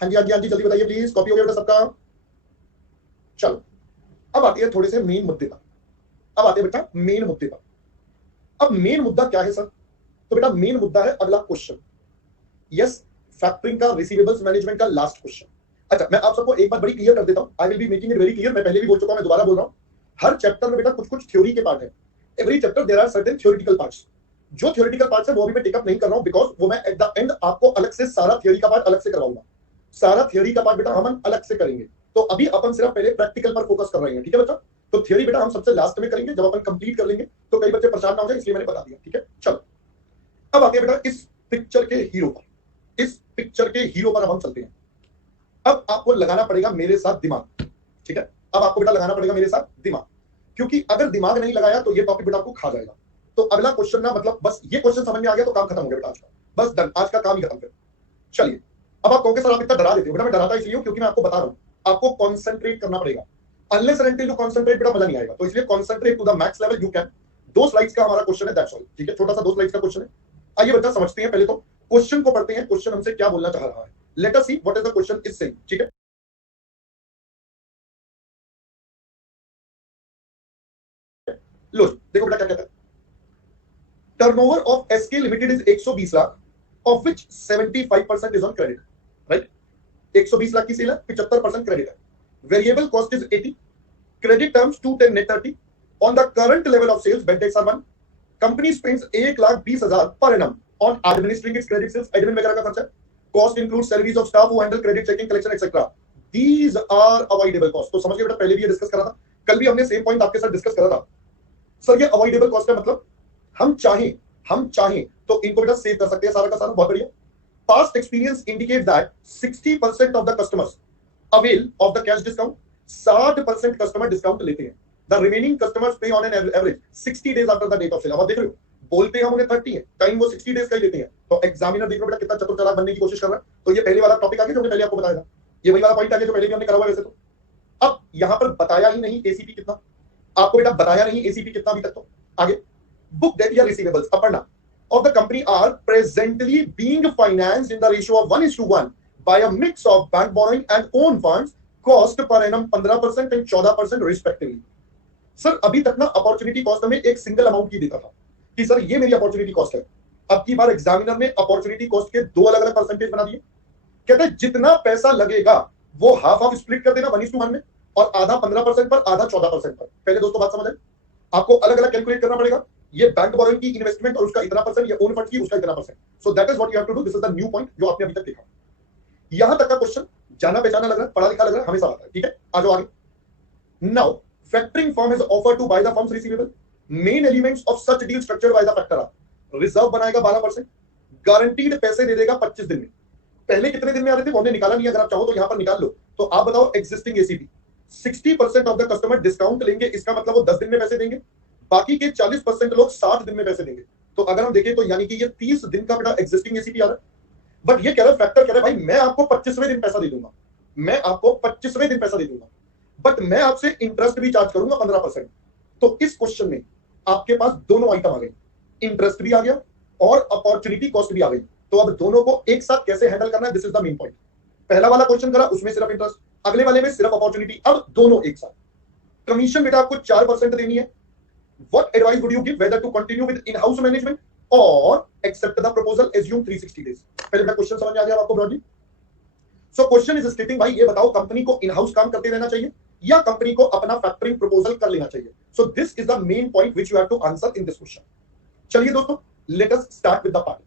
हाँ जी हाँ जी हाँ जी, जल्दी बताइए प्लीज, कॉपी हो गया बेटा सबका? चलो अब आती है थोड़े से मेन मुद्दे पर। अब आते हैं बेटा मेन मुद्दे पर। अब मेन मुद्दा क्या है सर? तो बेटा मेन मुद्दा है अगला क्वेश्चन। यस, फैक्टरिंग का, रिसीवेबल्स मैनेजमेंट का लास्ट क्वेश्चन। अच्छा मैं आप सबको एक बात बड़ी क्लियर कर देता हूं, आई will be making it very clear. मैं पहले भी बोल चुका हूं, मैं दोबारा बोल रहा हूं। हर चैप्टर में बेटा कुछ कुछ थ्योरी के पार्ट है। Every chapter there are certain theoretical parts. जो थ्योरेटिकल पार्ट्स है वो भी मैं टेकअप नहीं कर रहा हूं, बिकॉज वो मैं एट द एंड आपको अलग से सारा थ्योरी का पार्ट अलग से करवाऊंगा। सारा थ्योरी का पार्ट बेटा हम अलग से करेंगे। तो अभी अपन सिर्फ पहले प्रैक्टिकल पर फोकस कर रहे हैं, ठीक है बच्चा। तो थियरी बेटा हम सबसे लास्ट में करेंगे, जब अपन कंप्लीट कर लेंगे तो कई बच्चे परेशान ना हो जाए, इसलिए मैंने बता दिया, ठीक है। चलो अब आते हैं बेटा इस पिक्चर के हीरो पर। इस पिक्चर के हीरो पर अब हम चलते हैं। अब आपको लगाना पड़ेगा मेरे साथ दिमाग, ठीक है। अब आपको बेटा लगाना पड़ेगा मेरे साथ दिमाग, क्योंकि अगर दिमाग नहीं लगाया तो ये टॉपिक बेटा आपको खा जाएगा। तो अगला क्वेश्चन ना, मतलब बस ये क्वेश्चन समझ में आ गया तो काम खत्म हो गया बेटा आज का, बस डन, आज का काम ही खत्म। फिर चलिए, अब आप कहोगे सर आप इतना डरा देते हो। बेटा मैं डराता इसलिए हूं क्योंकि मैं आपको बता रहा हूं आपको कॉन्सेंट्रेट करना पड़ेगा। Unless and until you concentrate बेटा मजा नहीं आएगा। तो इसलिए concentrate to the max level you can. 2 slides का हमारा क्वेश्चन है, दैट्स ऑल, ठीक है। छोटा सा 2 स्लाइड्स का क्वेश्चन है। आइए बच्चा समझते हैं, पहले तो क्वेश्चन को पढ़ते हैं। क्वेश्चन हमसे क्या बोलना चाह रहा है, let us see what is the question is saying, ठीक है। लो देखो बेटा क्या कहता है। Turnover of SK limited is 120 lakh, of which 75% is on credit, right. 120 lakh की सेल है, 75% क्रेडिट है। Variable cost is 80, credit terms 210 net 30, on the current level of sales bad debts are 1, company spends 1,20,000 per annum on administering it's credit sales, admin वगैरह का खर्चा। Cost includes salaries of staff who handle credit checking collection etcetera, these are avoidable cost. तो समझ गए बेटा, पहले भी ये डिस्कस करा था, कल भी हमने सेम पॉइंट आपके साथ डिस्कस करा था। सर ये अवॉइडेबल कॉस्ट है, मतलब हम चाहें तो इनको बेटा सेव कर सकते हैं सारा का सारा, बहुत बढ़िया। Past experience indicates that 60% of the customers avail of the cash discount. 60% customer discount लेते हैं। The remaining customers pay on an average 60 days after the date of sale. अब आप देख रहे हो, बोलते हैं हम उन्हें 30 है, टाइम वो 60 डेज का ही लेते हैं। तो एग्जामिनर देख लो बेटा कितना चतुर चालाक बनने की कोशिश कर रहा है। तो ये पहले वाला टॉपिक आ गया जो हमने पहले आपको बताया था, ये वही वाला पॉइंट आ गया जो पहले भी हमने करा हुआ वैसे तो। अब यहां पर बताया ही नहीं एसीपी कितना, आपको बेटा बताया नहीं एसीपी कितना अभी तक। तो आगे बुक डेट या receivables Aparna of the company are presently being financed in the ratio of 1:1 by a mix of bank borrowing and own funds, cost per annum 15% and 14% respectively. Sir अभी तक ना अपॉर्चुनिटी कॉस्ट हमें एक single amount की देता था कि sir ये मेरी अपॉर्चुनिटी कॉस्ट है। अब की बार एग्जामिनर ने अपॉर्चुनिटी कॉस्ट के 2 अलग अलग परसेंटेज बना दिए। कहते हैं जितना पैसा लगेगा वो हाफ हाफ स्प्लिट कर देना 1:1 में, और आधा 15% पर, आधा 14% पर। पहले दोस्तों बात समझ आए, आपको अलग अलग कैलकुलेट करना पड़ेगा। ये बैंक बोरोइंग की इन्वेस्टमेंट और उसका इतना परसेंट, ये ओन फंड की उसका इतना percent. So that is what you have to do, this is the new point जो आपने अभी तक देखा। यहां तक का क्वेश्चन जाना पहचाना लग रहा है, पढ़ा लिखा लग रहा है, हमेशा आता है, ठीक है। आ जाओ आगे। Now factoring firm has offered to buy the firm's receivable, main elements of such deal structured by the factor are, reserve बनाएगा 12%, गारंटीड पैसे दे देगा 25 दिन में। पहले कितने दिन में आ रहे थे वो हमने निकाला नहीं, अगर आप चाहो तो यहां पर निकाल लो। तो आप बताओ existing ACP 60% of the customer discount लेंगे, इसका मतलब वो 10 दिन में पैसे देंगे, बाकी के 40% लोग 60 दिन में पैसे देंगे। तो अगर हम देखें तो यानी कि ये 30 दिन का बेटा एग्जिस्टिंग एसीपी आ रहा है। बट ये कह रहा है, फैक्टर कह रहा है भाई मैं आपको 25वें दिन पैसा दे दूंगा, मैं आपको 25वें दिन पैसा दे दूंगा, बट मैं आपसे इंटरेस्ट भी चार्ज करूंगा 15%। तो इस क्वेश्चन में आपके पास दोनों आइटम आ गए, इंटरेस्ट भी आ गया और अपॉर्चुनिटी कॉस्ट भी आ गई। तो अब दोनों को एक साथ कैसे हैंडल करना है, this is the main point. पहला वाला क्वेश्चन करा उसमें सिर्फ इंटरेस्ट, अगले वाले में सिर्फ अपॉर्चुनिटी, अब दोनों एक साथ। कमीशन बेटा आपको 4% देनी है। What advice would you give whether to continue with in-house management or accept the proposal, assume 360 days? पहले बेटा क्वेश्चन समझ में आ गया आपको ब्रॉडली। सो क्वेश्चन इज स्टेटिंग भाई ये बताओ कंपनी को इन-हाउस काम करते रहना चाहिए या कंपनी को अपना फैक्टरिंग प्रपोजल कर लेना चाहिए। So this is the main point which you have to answer in this question. चलिए दोस्तों let us start with the part.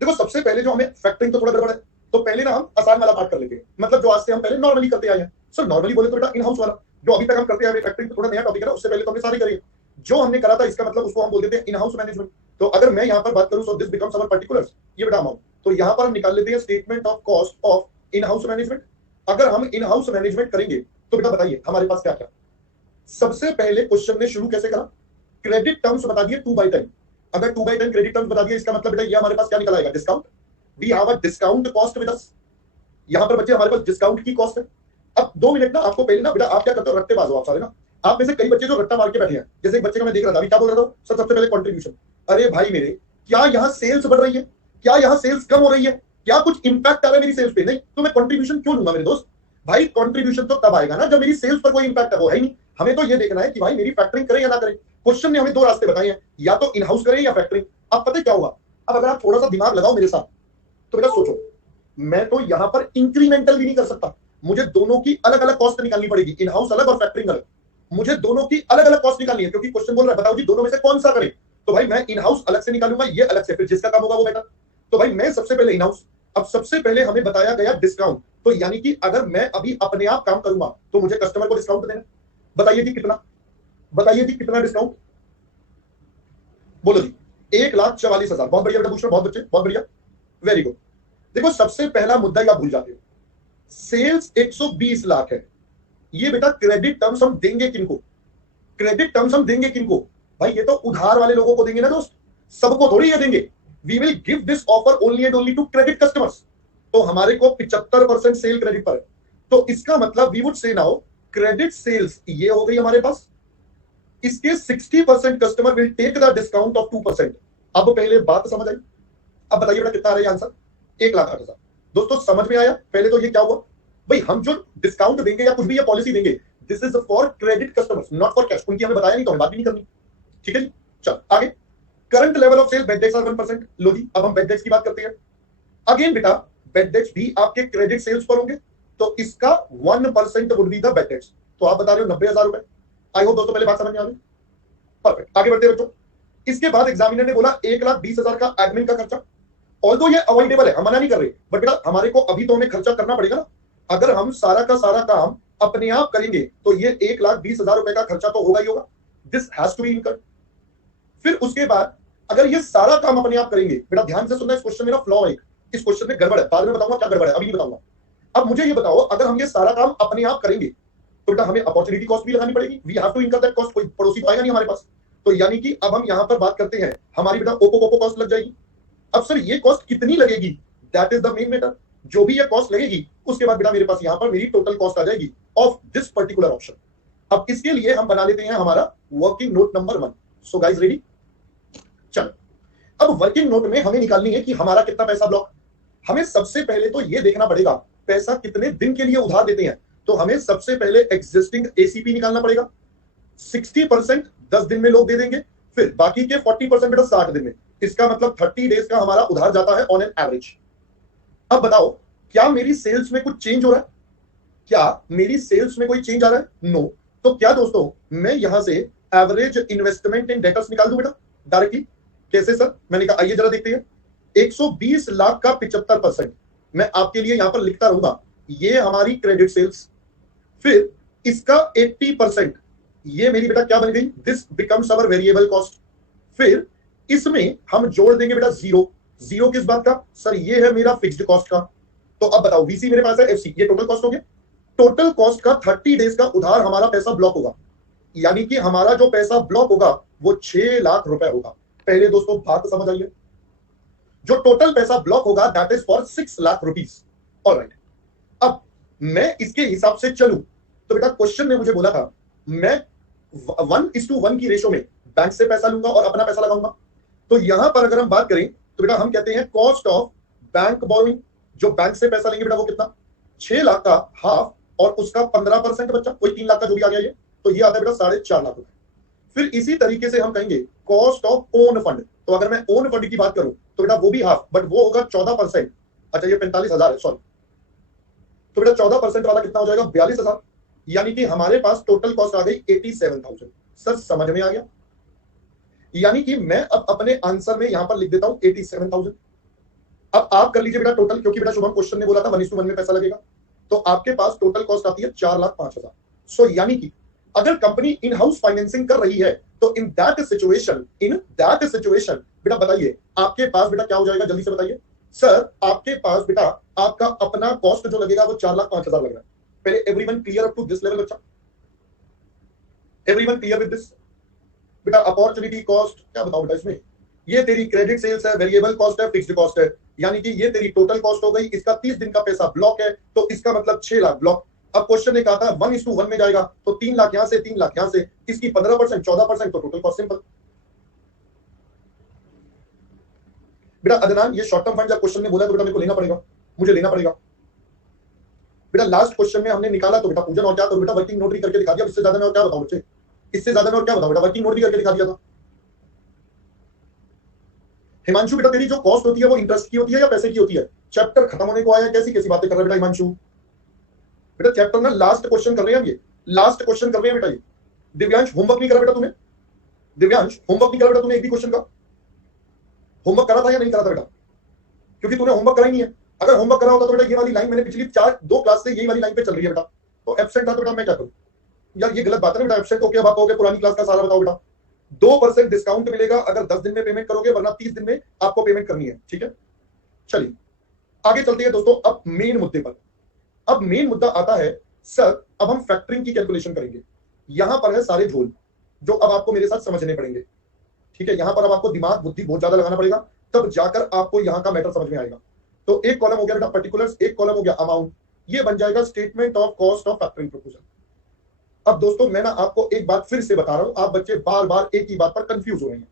देखो सबसे पहले जो हमें फैक्टरिंग तो थोड़ा गड़बड़ है, तो पहले ना हम आसान वाला पार्ट कर लेते हैं, मतलब जो आज से हम पहले नॉर्मली करते आए हैं। सर नॉर्मली बोले तो बेटा इन-हाउस वाला जो अभी तक हम करते आए, फैक्टरिंग तो थोड़ा नया टॉपिक है ना, उससे पहले तो हमने सारी करी जो हमने करा था, इसका मतलब उसको हम बोल देते हैं इन हाउस मैनेजमेंट। तो अगर मैं यहां पर बात करूं, so this becomes our particulars, ये बेटा अमाउंट। तो यहां पर हम निकाल लेते हैं statement of cost of in house management. अगर हम इन हाउस मैनेजमेंट करेंगे तो बेटा बताइए हमारे पास क्या क्या। सबसे पहले क्वेश्चन ने शुरू कैसे करा, क्रेडिट टर्म्स बता दिए 2/10। अगर 2/10 क्रेडिट टर्म्स बता दिए, इसका मतलब बेटा ये हमारे पास क्या निकल आएगा, discount. We have a discount cost with us. यहां पर बच्चे हमारे पास डिस्काउंट की कॉस्ट है। अब 2 मिनट ना आपको पहले ना बेटा आप क्या करते हो, रट्टेबाज हो आप सारे ना। आप में से कई बच्चे जो रट्टा मार के बैठे हैं, जैसे एक बच्चे का मैं देख रहा था अभी, क्या बोल रहा था सर, सबसे पहले कंट्रीब्यूशन। अरे भाई मेरे, क्या यहाँ सेल्स बढ़ रही है, क्या यहाँ सेल्स कम हो रही है, क्या कुछ इंपैक्ट आ रहा है मेरी सेल्स पे? नहीं, तो मैं कंट्रीब्यूशन क्यों लूंगा मेरे दोस्त? भाई कंट्रीब्यूशन तो तब आएगा ना जब मेरी सेल्स पर कोई इंपैक्ट है, वो है ही नहीं। हमें तो ये देखना है कि भाई मेरी फैक्टरिंग करें या ना करें। क्वेश्चन ने हमें 2 रास्ते बताए हैं, या तो इन हाउस करें या फैक्टरिंग। अब पता है क्या हुआ, अब अगर आप थोड़ा सा दिमाग लगाओ मेरे साथ तो बेटा सोचो, मैं तो यहां पर इंक्रीमेंटल भी नहीं कर सकता, मुझे दोनों की अलग अलग कॉस्ट निकालनी पड़ेगी, इन हाउस अलग और फैक्टरिंग अलग। मुझे दोनों की अलग अलग कॉस्ट निकालनी है, क्योंकि क्वेश्चन बोल रहा है बताओ जी दोनों में से कौन सा करें। तो भाई मैं इन हाउस अलग से निकालूंगा, ये अलग से, फिर जिसका काम होगा वो बेटा। तो भाई मैं सबसे पहले इन हाउस, अब सबसे पहले हमें बताया गया डिस्काउंट, तो यानी कि अगर मैं अभी अपने आप काम करूंगा तो मुझे कस्टमर को डिस्काउंट देना। बताइए जी कितना, बताइए जी कितना डिस्काउंट, बोलो जी। 1,44,000। बहुत बढ़िया बेटा भूषण, बहुत बच्चे, बहुत बढ़िया, वेरी गुड। देखो सबसे पहला मुद्दा ही आप भूल जाते हो, सेल्स 120 लाख है। ये बेटा क्रेडिट टर्म्स हम देंगे किनको, क्रेडिट टर्म्स हम देंगे किनको भाई, ये तो उधार वाले लोगों को देंगे ना दोस्त, सबको थोड़ी ये देंगे। We will give this offer only and only to credit customers. तो हमारे को 75% सेल क्रेडिट पर है, तो इसका मतलब we would say now credit sales ये हो गई हमारे पास, इसके 60% customer will take the discount of 2%। अब पहले बात समझ आई, अब बताइए बेटा कितना आ रहा है आंसर, 1,08,000। दोस्तों समझ में आया, पहले तो ये क्या हुआ भाई, हम जो डिस्काउंट देंगे या कुछ भी ये पॉलिसी देंगे, this is for credit customers not for cash. उनकी हमें बताया नहीं तो हमें बात भी नहीं करनी, ठीक है जी। चल आगे, current level of sale bad debts are 1%। लो जी अब हम बेड डेट्स की बात करते हैं। अगेन बेटा बेड डेट्स भी आपके क्रेडिट सेल्स पर होंगे, तो इसका 1% would be the bad dates. तो आप बता रहे हो 90,000 रुपए। आई होप दोस्तों पहले बात समझ में आ गई, परफेक्ट। आगे बढ़ते बच्चों, इसके बाद एग्जामिनर ने बोला 1,20,000 का एडमिन का खर्चा। ऑल्दो ये अवॉइडेबल है, हम मना नहीं कर रहे, बट बेटा हमारे को अभी तो हमें खर्चा करना पड़ेगा ना। अगर हम सारा का सारा काम अपने आप करेंगे तो ये 1,20,000 रुपए का खर्चा तो होगा ही होगा, this has to be incurred. फिर उसके बाद अगर ये सारा काम अपने आप करेंगे, बेटा ध्यान से सुनना, इस क्वेश्चन में ना फ्लॉ है, इस क्वेश्चन में गड़बड़ है, बाद में बताऊंगा क्या गड़बड़ है, अभी नहीं बताऊंगा। अब मुझे ये बताओ, अगर हम ये सारा काम अपने आप करेंगे तो बेटा हमें अपॉर्चुनिटी कॉस्ट भी लगानी पड़ेगी, we have to incur that cost, कोई पड़ोसी तो आएगा नहीं हमारे पास। तो यानी कि अब हम यहां पर बात करते हैं, हमारी बेटा ओप्पो कोपो कॉस्ट लग जाएगी। अब सर ये कॉस्ट कितनी लगेगी, that is the main matter. जो भी ये कॉस्ट लगेगी उसके बाद बेटा मेरे पास यहां पर मेरी टोटल कॉस्ट आ जाएगी ऑफ दिस पर्टिकुलर ऑप्शन। अब इसके लिए हम बना लेते हैं हमारा working note number 1। So guys ready, चलो अब वर्किंग नोट में हमें निकालनी है कि हमारा कितना पैसा ब्लॉक। हमें सबसे पहले तो ये देखना पड़ेगा पैसा कितने दिन के लिए उधार देते हैं, तो हमें सबसे पहले एग्जिस्टिंग एसीपी निकालना पड़ेगा। 60% 10 दिन में लोग दे देंगे, फिर बाकी के 40% बेटा 60 दिन में। इसका मतलब 30 डेज का हमारा उधार जाता है ऑन एन एवरेज। अब बताओ क्या मेरी सेल्स में कुछ चेंज हो रहा है, क्या मेरी सेल्स में कोई चेंज आ रहा है, नो। तो क्या दोस्तों मैं यहां से एवरेज इन्वेस्टमेंट इन डेटर्स निकाल दूं बेटा डायरेक्टली, कैसे सर, मैंने कहा आइए जरा देखते हैं। 120 लाख का 75% मैं आपके लिए यहां पर लिखता रहूंगा, ये हमारी क्रेडिट सेल्स। फिर इसका 80% ये मेरी बेटा क्या बन गई, this becomes our variable cost. फिर इसमें हम जोड़ देंगे बेटा जीरो। जीरो किस बात का सर, ये है मेरा फिक्स्ड कॉस्ट का। तो अब बताओ वीसी मेरे पास है, एफसी ये टोटल कॉस्ट हो गया। टोटल कॉस्ट का 30 डेज का उधार हमारा पैसा ब्लॉक होगा, यानी कि हमारा जो पैसा ब्लॉक होगा वो 6 लाख रुपए होगा। पहले दोस्तों बात समझ आइए, जो टोटल पैसा ब्लॉक होगा that is for 6 lakh rupees. Alright, अब मैं इसके हिसाब से चलूं तो बेटा क्वेश्चन में मुझे बोला था मैं 1:1 की रेशो में बैंक से पैसा लूंगा और अपना पैसा लगाऊंगा। तो यहां पर अगर हम बात करें तो बेटा हम कहते हैं कॉस्ट ऑफ बैंक बोरोइंग, जो बैंक से पैसा लेंगे बेटा वो कितना, 6 लाख का हाफ और उसका 15% बच्चा, कोई 3 लाख का जो भी आ गया ये, तो ये आता है बेटा 4.5 लाख रुपए। फिर इसी तरीके से हम कहेंगे कॉस्ट ऑफ ओन फंड, तो अगर मैं ओन फंड की बात करूं तो बेटा वो भी हाफ, बट वो होगा 14%। अच्छा ये 45,000 है, सॉरी, तो बेटा 14% वाला कितना हो जाएगा, 42,000। यानी कि हमारे पास टोटल कॉस्ट आ गई 87,000। सर समझ में आ गया, यानी कि मैं अब अपने आंसर में यहां पर लिख देता हूं 87,000। अब आप कर लीजिए बेटा टोटल, क्योंकि बेटा शुभम क्वेश्चन ने बोला था 1:1 में पैसा लगेगा, तो आपके पास टोटल कॉस्ट आती है 4,05,000। सो यानी कि अगर कंपनी इन हाउस फाइनेंसिंग कर रही है तो इन दैट सिचुएशन बेटा बताइए आपके पास बेटा क्या हो जाएगा, जल्दी से बताइए सर। आपके पास बेटा आपका अपना कॉस्ट जो लगेगा वो 4,05,000 लग रहा है। पहले everyone clear up to this level बच्चा, एवरीवन क्लियर विद दिस बेटा। अपॉर्चुनिटी कॉस्ट क्या बताओ बेटा इसमें, ये तेरी क्रेडिट सेल्स है, वेरिएबल कॉस्ट है, फिक्स्ड कॉस्ट है, यानी कि ये तेरी टोटल कॉस्ट हो गई। इसका 30 दिन का पैसा ब्लॉक है, तो इसका मतलब 6 लाख ब्लॉक। अब क्वेश्चन ने कहा था 1:1 में जाएगा, तो 3 लाख यहां से 3 लाख यहां से, इसकी 15% 14%, तो टोटल कॉस्ट सिंपल। बेटा अदनान ये शॉर्ट टर्म फंड जब क्वेश्चन ने बोला तो बेटा मेरे को लेना पड़ेगा, मुझे लेना पड़ेगा बेटा। लास्ट क्वेश्चन में हमने निकाला तो बेटा पूजन, और क्या करूं बेटा, वर्किंग नोट भी करके दिखा दिया। इससे ज्यादा मैं और क्या बताऊं बच्चे, इससे ज्यादा मैं और क्या बताऊं बेटा, वर्किंग नोट भी करके दिखा दिया था। हिमांशु बेटा तेरी जो कॉस्ट होती है वो इंटरेस्ट की होती है या पैसे की होती है, चैप्टर खत्म होने को आया, कैसी कैसी बातें कर रहा है बेटा हिमांशु। बेटा चैप्टर ना लास्ट क्वेश्चन कर रहे हैं, ये लास्ट क्वेश्चन कर रहे हैं बेटा। ये दिव्यांश होमवर्क नहीं करा बेटा तूने, दिव्यांश होमवर्क नहीं करा बेटा तूने एक भी क्वेश्चन का, होमवर्क करा था या नहीं करा था बेटा, क्योंकि तूने होमवर्क करा ही नहीं है। अगर होमवर्क करा होता तो बेटा ये वाली लाइन मैंने पिछली 2 क्लास से यही वाली लाइन पे चल रही है बेटा, तो एब्सेंट था तो बेटा मैं क्या करूं यार, ये गलत बात है ना बेटा। एब्सेंट होके अब आप कहोगे पुरानी क्लास का सारा बताओ बेटा। 2% डिस्काउंट मिलेगा अगर 10 दिन में पेमेंट करोगे, वरना 30 दिन में आपको पेमेंट करनी है, ठीक है। चलिए आगे चलते हैं दोस्तों, अब मेन मुद्दे पर। अब मेन मुद्दा आता है सर, अब हम फैक्टरिंग की कैलकुलेशन करेंगे। यहां पर है सारे झोल जो अब आपको मेरे साथ समझने पड़ेंगे, ठीक है। यहां पर अब आपको दिमाग बुद्धि बहुत ज्यादा लगाना पड़ेगा, तब जाकर आपको यहां का मैटर समझ में आएगा। तो एक कॉलम हो गया बेटा पर्टिकुलर्स, एक कॉलम हो गया अमाउंट, ये बन जाएगा statement of cost of factoring proposal. अब दोस्तों मैं ना आपको एक बात फिर से बता रहा हूं, आप बच्चे बार बार एक ही बात पर कंफ्यूज हो रहे हैं।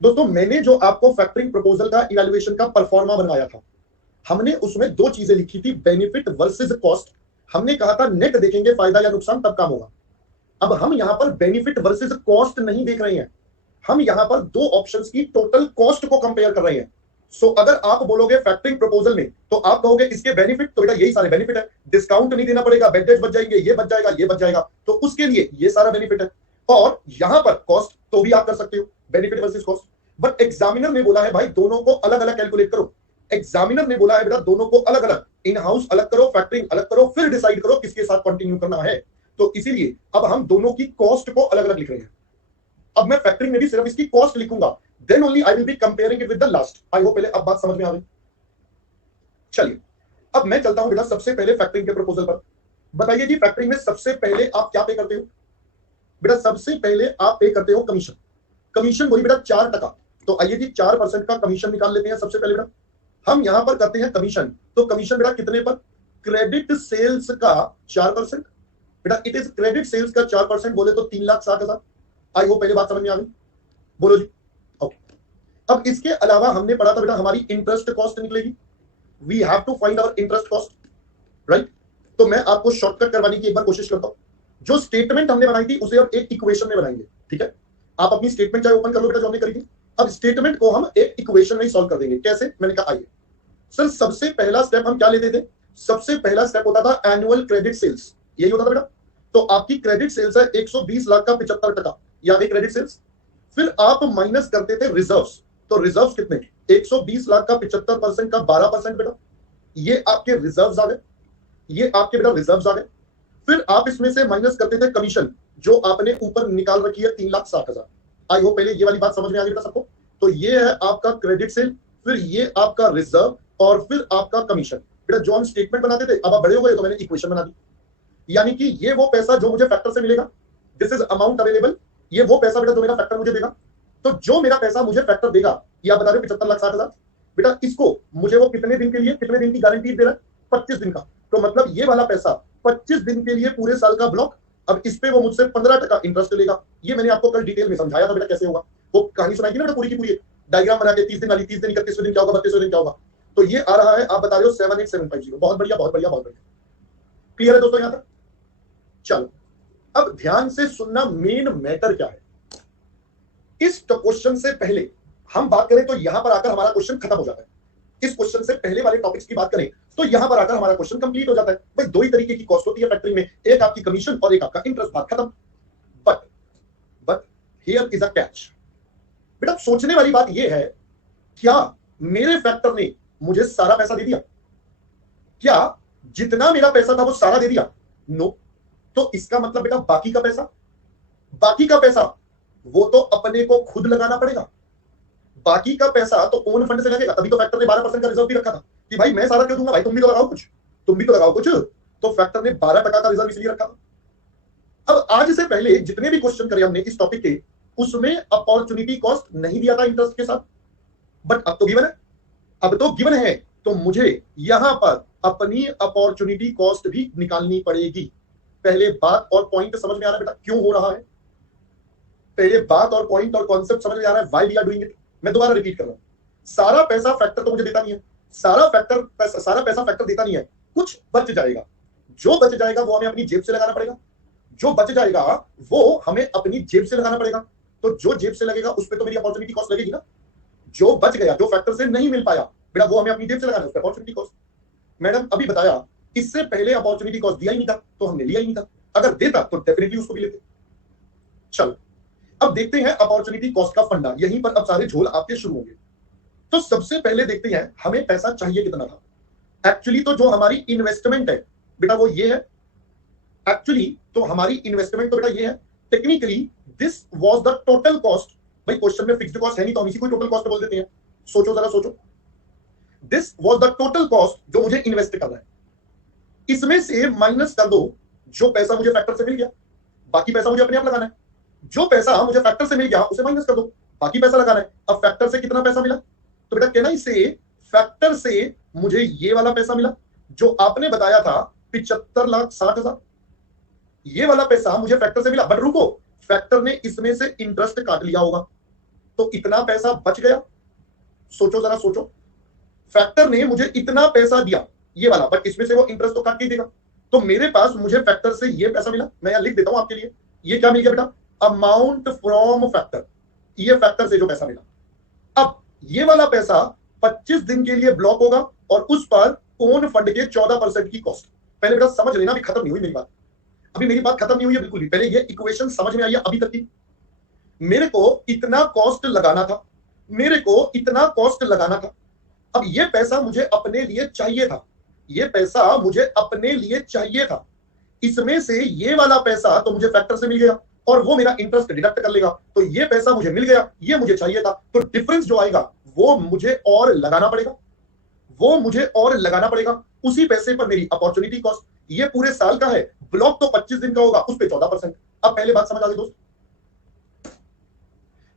दोस्तों मैंने जो आपको फैक्टरिंग प्रपोजल का इवैल्यूएशन का परफॉर्मा बनवाया था, हमने उसमें 2 चीजें लिखी थी, बेनिफिट वर्सेस कॉस्ट। हमने कहा था नेट देखेंगे फायदा या नुकसान तब काम होगा। अब हम यहां पर बेनिफिट वर्सेस कॉस्ट नहीं देख रहे हैं, हम यहां पर 2 ऑप्शंस की टोटल कॉस्ट को कंपेयर कर रहे हैं। सो अगर आप बोलोगे फैक्टरिंग प्रपोजल में तो आप कहोगे इसके बेनिफिट, तो बेटा यही सारे बेनिफिट है, डिस्काउंट नहीं देना पड़ेगा, वेटेज बच जाएंगे, ये बच जाएगा, ये बच जाएगा, तो उसके लिए ये सारा बेनिफिट है। और यहां पर कॉस्ट तो भी आप कर सकते हो, benefit versus cost. But examiner ने बोला है भाई दोनों को अलग अलग कैलकुलेट करो। एग्जामिनर ने बोला है बेटा दोनों को अलग अलग, इन हाउस अलग करो, फैक्टरिंग अलग करो, फिर डिसाइड करो किसके साथ कंटिन्यू करना है। तो इसीलिए अब हम दोनों की कॉस्ट को अलग अलग लिख रहे हैं। अब मैं फैक्टरिंग में भी सिर्फ इसकी कॉस्ट लिखूंगा, then only I will be comparing it with the last. I hope पहले अब बात समझ में आ गई। चलिए अब मैं चलता हूं बेटा सबसे पहले फैक्टरिंग के प्रपोजल पर। बताइए जी फैक्टरिंग में सबसे पहले आप क्या पे करते हो? बेटा सबसे पहले आप पे करते हो कमीशन। कमीशन बोली बेटा 4%। तो आइए जी 4% का कमीशन निकाल लेते हैं सबसे पहले बेटा। हम यहां पर करते हैं कमीशन, तो कमीशन बेटा कितने पर? क्रेडिट सेल्स का 4%। बेटा इट इज क्रेडिट सेल्स का 4% बोले तो 3,60,000। आई होप पहले बात समझ में आ गई, बोलो जी। ओके अब इसके अलावा हमने पढ़ा था बेटा हमारी इंटरेस्ट कॉस्ट निकलेगी, we have to find our interest cost, right. तो मैं आपको शॉर्टकट करवाने की एक बार कोशिश करता हूं। जो स्टेटमेंट हमने बनाई थी उसे अब एक इक्वेशन में बनाएंगे, ठीक है। आप अपनी स्टेटमेंट चाहे ओपन कर लो बेटा जो हमने करी थी। अब स्टेटमेंट को हम एक इक्वेशन में ही सॉल्व कर देंगे। कैसे? मैंने कहा आइए सर, सबसे पहला स्टेप हम क्या लेते थे? सबसे पहला स्टेप होता था एनुअल क्रेडिट सेल्स, यही होता था बेटा। तो आपकी क्रेडिट सेल्स है 120 लाख का 75%, या क्रेडिट सेल्स। फिर आप माइनस करते थे रिजर्व्स, तो रिजर्व्स कितने? 120 लाख का 75% का 12% बेटा, ये आपके रिजर्व्स आ गए, ये आपके बेटा रिजर्व्स आ गए। फिर आप इसमें से माइनस करते थे कमीशन जो आपने ऊपर निकाल रखी है 3,60,000। आई होप पहले ये वाली बात समझ में आ गई बेटा सबको। तो ये है आपका क्रेडिट सेल, फिर ये आपका रिजर्व, और फिर आपका कमीशन। बेटा जो हम स्टेटमेंट बनाते थे अब आप बड़े हो गए तो मैंने इक्वेशन बना दी, यानी कि ये वो पैसा जो मुझे फैक्टर से मिलेगा, दिस इज अमाउंट अवेलेबल, ये वो पैसा बेटा जो मेरा फैक्टर मुझे देगा। तो जो मेरा पैसा मुझे फैक्टर देगा, ये आप बता रहे हो 75,60,000, बेटा इसको मुझे वो कितने दिन के लिए, कितने दिन की गारंटी दे रहा है? 25 दिन का। तो मतलब ये वाला पैसा 25 दिन के लिए पूरे साल का ब्लॉक। अब इस पे वो मुझसे 15% इंटरेस्ट लेगा। ये मैंने आपको कल डिटेल में समझाया था बेटा कैसे होगा, वो कहानी सुनाई थी ना बेटा पूरी की पूरी, डायग्राम बना के 30 दिन वाली, 30 दिन 31वें दिन क्या होगा, 32वें दिन क्या होगा। तो ये आ रहा है, आप बता रहे हो 78750। बहुत बढ़िया बहुत बढ़िया बहुत बढ़िया, क्लियर है दोस्तों यहां तक? चलो अब ध्यान से सुनना, मेन मैटर क्या है। इस क्वेश्चन से पहले हम बात करें तो यहां पर आकर हमारा क्वेश्चन खत्म हो जाता है। इस क्वेश्चन से पहले वाले टॉपिक्स की बात करें तो यहां पर आकर हमारा क्वेश्चन कंप्लीट हो जाता है। भाई 2 ही तरीके की कॉस्ट होती है फैक्टरिंग में, एक आपकी कमीशन और एक आपका इंटरेस्ट, बात खत्म। But here is a catch. बेटा सोचने वाली बात यह है, क्या मेरे फैक्टर ने मुझे सारा पैसा दे दिया? क्या जितना मेरा पैसा था वो सारा दे दिया? नो। तो इसका मतलब बेटा बाकी का पैसा, बाकी का पैसा वो तो अपने को खुद लगाना पड़ेगा। बाकी का पैसा तो ओन फंड से लगेगा, तभी तो फैक्टर ने 12% का रिजर्व भी रखा था कि भाई मैं सारा क्यों दूंगा, भाई तुम भी तो लगाओ कुछ, तुम भी तो लगाओ कुछ। तो फैक्टर ने 12% का रिजर्व इसलिए रखा था। अब आज से पहले जितने भी क्वेश्चन करे हमने इस टॉपिक के, उसमें अपॉर्चुनिटी कॉस्ट नहीं दिया था इंटरेस्ट के साथ, बट अब तो गिवन है। अब तो गिवन है तो मुझे यहां पर अपनी अपॉर्चुनिटी कॉस्ट भी निकालनी पड़ेगी। पहले बात और पॉइंट समझ में आ रहा है बेटा क्यों हो रहा है? पहले बात और पॉइंट और कॉन्सेप्ट समझ में आ रहा है, why we are doing it. मैं दोबारा रिपीट कर रहा हूं, सारा पैसा फैक्टर तो मुझे देता नहीं है, सारा पैसा फैक्टर देता नहीं है, कुछ बच जाएगा। जो बच जाएगा वो हमें अपनी जेब से लगाना पड़ेगा, जो बच जाएगा वो हमें अपनी जेब से लगाना पड़ेगा। तो जो जेब से लगेगा उस पर तो मेरी अपॉर्चुनिटी कॉस्ट लगेगी ना। जो बच गया, जो फैक्टर से नहीं मिल पाया बेटा, वो हमें अपनी जेब से लगाना है, उस पर अपॉर्चुनिटी कॉस्ट। मैडम अभी बताया इससे पहले अपॉर्चुनिटी कॉस्ट दिया ही नहीं था तो हमने लिया ही नहीं था, अगर देता तो डेफिनेटली उसको भी लेते। चलो अब देखते हैं अपॉर्चुनिटी कॉस्ट का फंडा, यहीं पर अब सारे झोल आपके शुरू होंगे। तो सबसे पहले देखते हैं हमें पैसा चाहिए कितना था। एक्चुअली तो जो हमारी इन्वेस्टमेंट है बेटा वो ये है। एक्चुअली तो हमारी इन्वेस्टमेंट तो बेटा ये है। Technically this was the total cost. भाई क्वेश्चन में फिक्स्ड कॉस्ट है नहीं तो हम इसी को टोटल कॉस्ट बोल देते हैं। सोचो जरा सोचो, this was the total cost जो मुझे इन्वेस्ट करना है। इसमें से माइनस कर दो जो पैसा मुझे फैक्टर से मिल गया, बाकी पैसा मुझे अपने आप लगाना है। जो पैसा मुझे फैक्टर से मिल गया उसे माइनस कर दो, बाकी पैसा लगाना है। अब फैक्टर से कितना पैसा मिला, तो बेटा कहना इसे फैक्टर से मुझे ये वाला पैसा मिला जो आपने बताया था 75,60,000। ये वाला पैसा मुझे फैक्टर से मिला, बट रुको, फैक्टर ने इसमें से इंटरेस्ट काट लिया होगा तो इतना पैसा बच गया। सोचो जरा सोचो, फैक्टर ने मुझे इतना पैसा दिया ये वाला, बट इसमें से वो इंटरेस्ट तो काट के ही देगा। तो मेरे पास मुझे फैक्टर से ये पैसा मिला, मैं यहां लिख देता हूं आपके लिए। ये क्या मिल गया बेटा, अमाउंट फ्रॉम फैक्टर। ये फैक्टर से जो पैसा मिला। अब ये वाला पैसा 25 दिन के लिए ब्लॉक होगा और उस पर ओन फंड के 14% की कॉस्ट। पहले बेटा समझ लेना, अभी खत्म नहीं हुई मेरी बात, अभी मेरी बात खत्म नहीं हुई है बिल्कुल भी। पहले ये इक्वेशन समझ में आई है अभी तक की। मेरे को इतना कॉस्ट लगाना था, मेरे को इतना कॉस्ट लगाना था। अब ये पैसा मुझे अपने लिए चाहिए था, ये पैसा मुझे अपने लिए चाहिए था। इसमें से ये वाला पैसा तो मुझे फैक्टर से मिल गया और वो मेरा इंटरेस्ट डिडक्ट कर लेगा, तो ये पैसा मुझे मिल गया, ये मुझे चाहिए था। तो डिफरेंस जो आएगा वो मुझे और लगाना पड़ेगा, वो मुझे और लगाना पड़ेगा। उसी पैसे पर मेरी अपॉर्चुनिटी कॉस्ट, ये पूरे साल का है, ब्लॉक तो 25 दिन का होगा, उस पर 14%। अब पहले बात समझ आ गई दोस्त।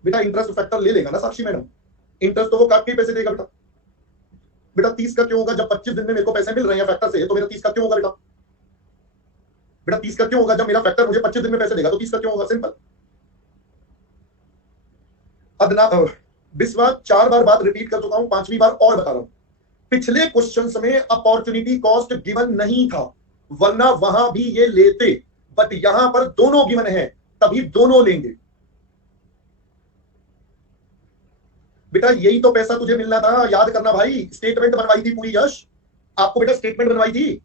बेटा इंटरेस्ट फैक्टर ले लेगा ना साक्षी मैडम, इंटरेस्ट तो वो काट के पैसे देगा बेटा। बेटा 30 का क्यों होगा, जब 25 दिन में मेरे को पैसे मिल रहे हैं फैक्टर से, तो मेरा 30 का क्यों होगा बेटा। बेटा 30 का क्यों होगा, जब मेरा फैक्टर मुझे 25 दिन में पैसे देगा तो 30 का क्यों होगा, सिंपल। अदना बिस्वा 4 बार बात रिपीट कर चुका हूं, 5वीं बार और बता रहा हूं। पिछले क्वेश्चंस में अपॉर्चुनिटी कॉस्ट गिवन नहीं था, वरना वहां भी ये लेते, बट यहां पर दोनों गिवन है, तभी दोनों लेंगे। बेटा यही तो पैसा तुझे मिलना था, याद करना भाई। स्टेटमेंट बनवाई थी पूरी यश, आपको बेटा स्टेटमेंट बनवाई थी।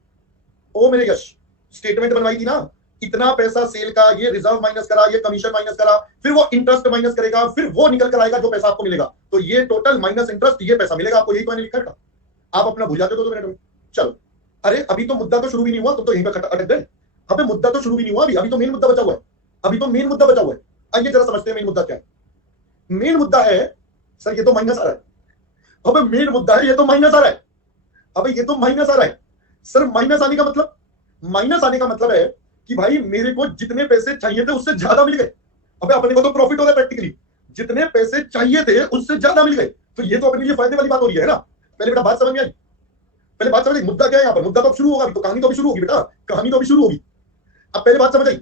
ओ मेरे यश, स्टेटमेंट बनवाई थी ना। इतना पैसा सेल का, ये रिजर्व माइनस करा, ये कमीशन माइनस करा, फिर वो इंटरेस्ट माइनस करेगा, फिर वो निकल कर आएगा जो पैसा आपको मिलेगा। तो ये टोटल माइनस इंटरेस्ट, ये पैसा मिलेगा आपको। यही तो मैंने लिखा था, आप अपना भूल जाते हो 2 मिनट में। चलो, अरे अभी तो मुद्दा तो शुरू भी नहीं हुआ, तो यहीं पर अटक गए। अबे मुद्दा तो शुरू भी नहीं हुआ, अभी तो मेन मुद्दा बचा हुआ है। अभी तो मेन मुद्दा बचा हुआ है। आइए जरा समझते हैं मेन मुद्दा क्या है। मेन मुद्दा है सर ये तो माइनस आ रहा है। अबे मेन मुद्दा है ये तो माइनस आ रहा है। अबे ये तो माइनस आ रहा है सर। माइनस आने का मतलब, माइनस आने का मतलब है कि भाई मेरे को जितने पैसे चाहिए थे उससे ज्यादा मिल गए। अबे अपने को तो प्रॉफिट हो रहा है प्रैक्टिकली, जितने पैसे चाहिए थे उससे ज्यादा मिल गए, तो ये तो अपने लिए फायदे वाली बात हो रही है ना। पहले बेटा बात समझ में आई, पहले बात समझ आई। मुद्दा क्या है यहाँ पर, मुद्दा तो अब शुरू होगा, तो कहानी तो अभी शुरू होगी बेटा, कहानी तो अभी शुरू होगी। अब पहले बात समझ आई।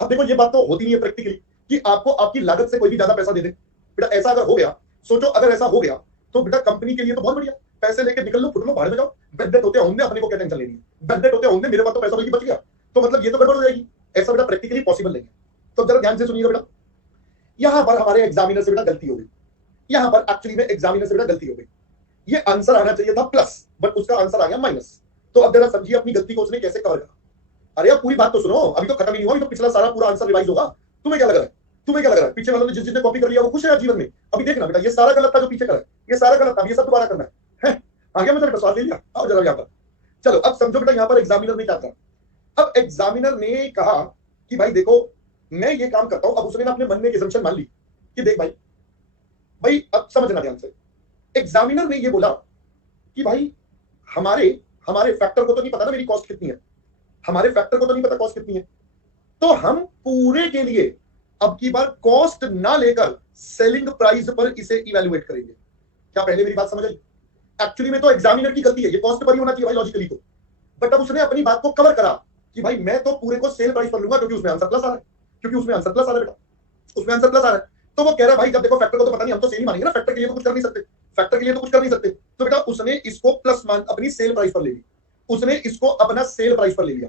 अब देखो ये बात तो होती नहीं है प्रैक्टिकली कि आपको आपकी लागत से कोई भी ज्यादा पैसा दे दे। बेटा ऐसा अगर हो गया, सोचो अगर ऐसा हो गया तो बेटा कंपनी के लिए तो बहुत बढ़िया, पैसे लेके निकल लो, फुट लो, बाहर में जाओ, बेड डेट होते होंगे, अपने को क्या टेंशन लेनी है, बेड डेट होते होंगे, मेरे पास तो पैसा बल्कि बच गया, तो मतलब ये तो गड़बड़ हो जाएगी। ऐसा बेटा प्रैक्टिकली पॉसिबल नहीं है। तो जरा ध्यान से सुनिएगा बेटा, यहां पर हमारे एग्जामिनर से बेटा गलती हो गई, यहां पर एक्चुअली में एग्जामिनर से बेटा गलती हो गई। ये आंसर आना चाहिए था प्लस, बट उसका आंसर आ गया माइनस। तो अब जरा समझिए अपनी गलती को उसने कैसे कवर करा। अरे अब पूरी बात तो सुनो, अभी तो खत्म नहीं हुआ, अभी तो पिछला सारा पूरा आंसर रिवाइज होगा। तुम्हें क्या लग रहा है, तुम्हें क्या लग रहा है, पीछे वालों ने जिस जिसने कॉपी कर लिया वो खुश है जीवन में। अभी देखना बेटा ये सारा गलत था जो पीछे करा है, ये सारा गलत था, ये सब दोबारा करना है। आ गया मतलब सवाल ले लिया। आओ जरा यहाँ पर, चलो अब समझो बेटा यहाँ पर एग्जामिनर ने क्या कहा। अब एग्जामिनर ने कहा कि भाई देखो मैं ये काम करता हूं। अब उसने ना अपने मन में एक assumption मान ली कि देख भाई, भाई अब समझना ध्यान से। एग्जामिनर ने ये बोला कि भाई हमारे हमारे फैक्टर को तो नहीं पता ना मेरी कॉस्ट कितनी है, हमारे फैक्टर को तो नहीं पता कॉस्ट कितनी है, तो हम पूरे के लिए अब की बार कॉस्ट ना लेकर सेलिंग प्राइस पर इसे इवैल्यूएट करेंगे। क्या पहले मेरी बात समझ आई? एक्चुअली में तो एग्जामिनर की गलती है, ये कॉस्ट पर ही होना चाहिए भाई लॉजिकली तो, बट अब उसने अपनी बात को कवर करा कि भाई मैं तो पूरे को सेल प्राइस पर लूंगा क्योंकि उसमें आंसर प्लस आ रहा है, क्योंकि उसमें आंसर प्लस आ रहा है बेटा, उसमें आंसर प्लस आ रहा है। तो वो कह रहा है भाई जब देखो फैक्टर को तो पता नहीं, हम तो सेल ही मानेंगे ना, फैक्टर के लिए तो कुछ कर नहीं सकते, फैक्टर के लिए तो कुछ कर नहीं सकते। तो बेटा उसने इसको प्लस मान अपनी सेल प्राइस पर ले ली, उसने इसको अपना सेल प्राइस पर ले लिया।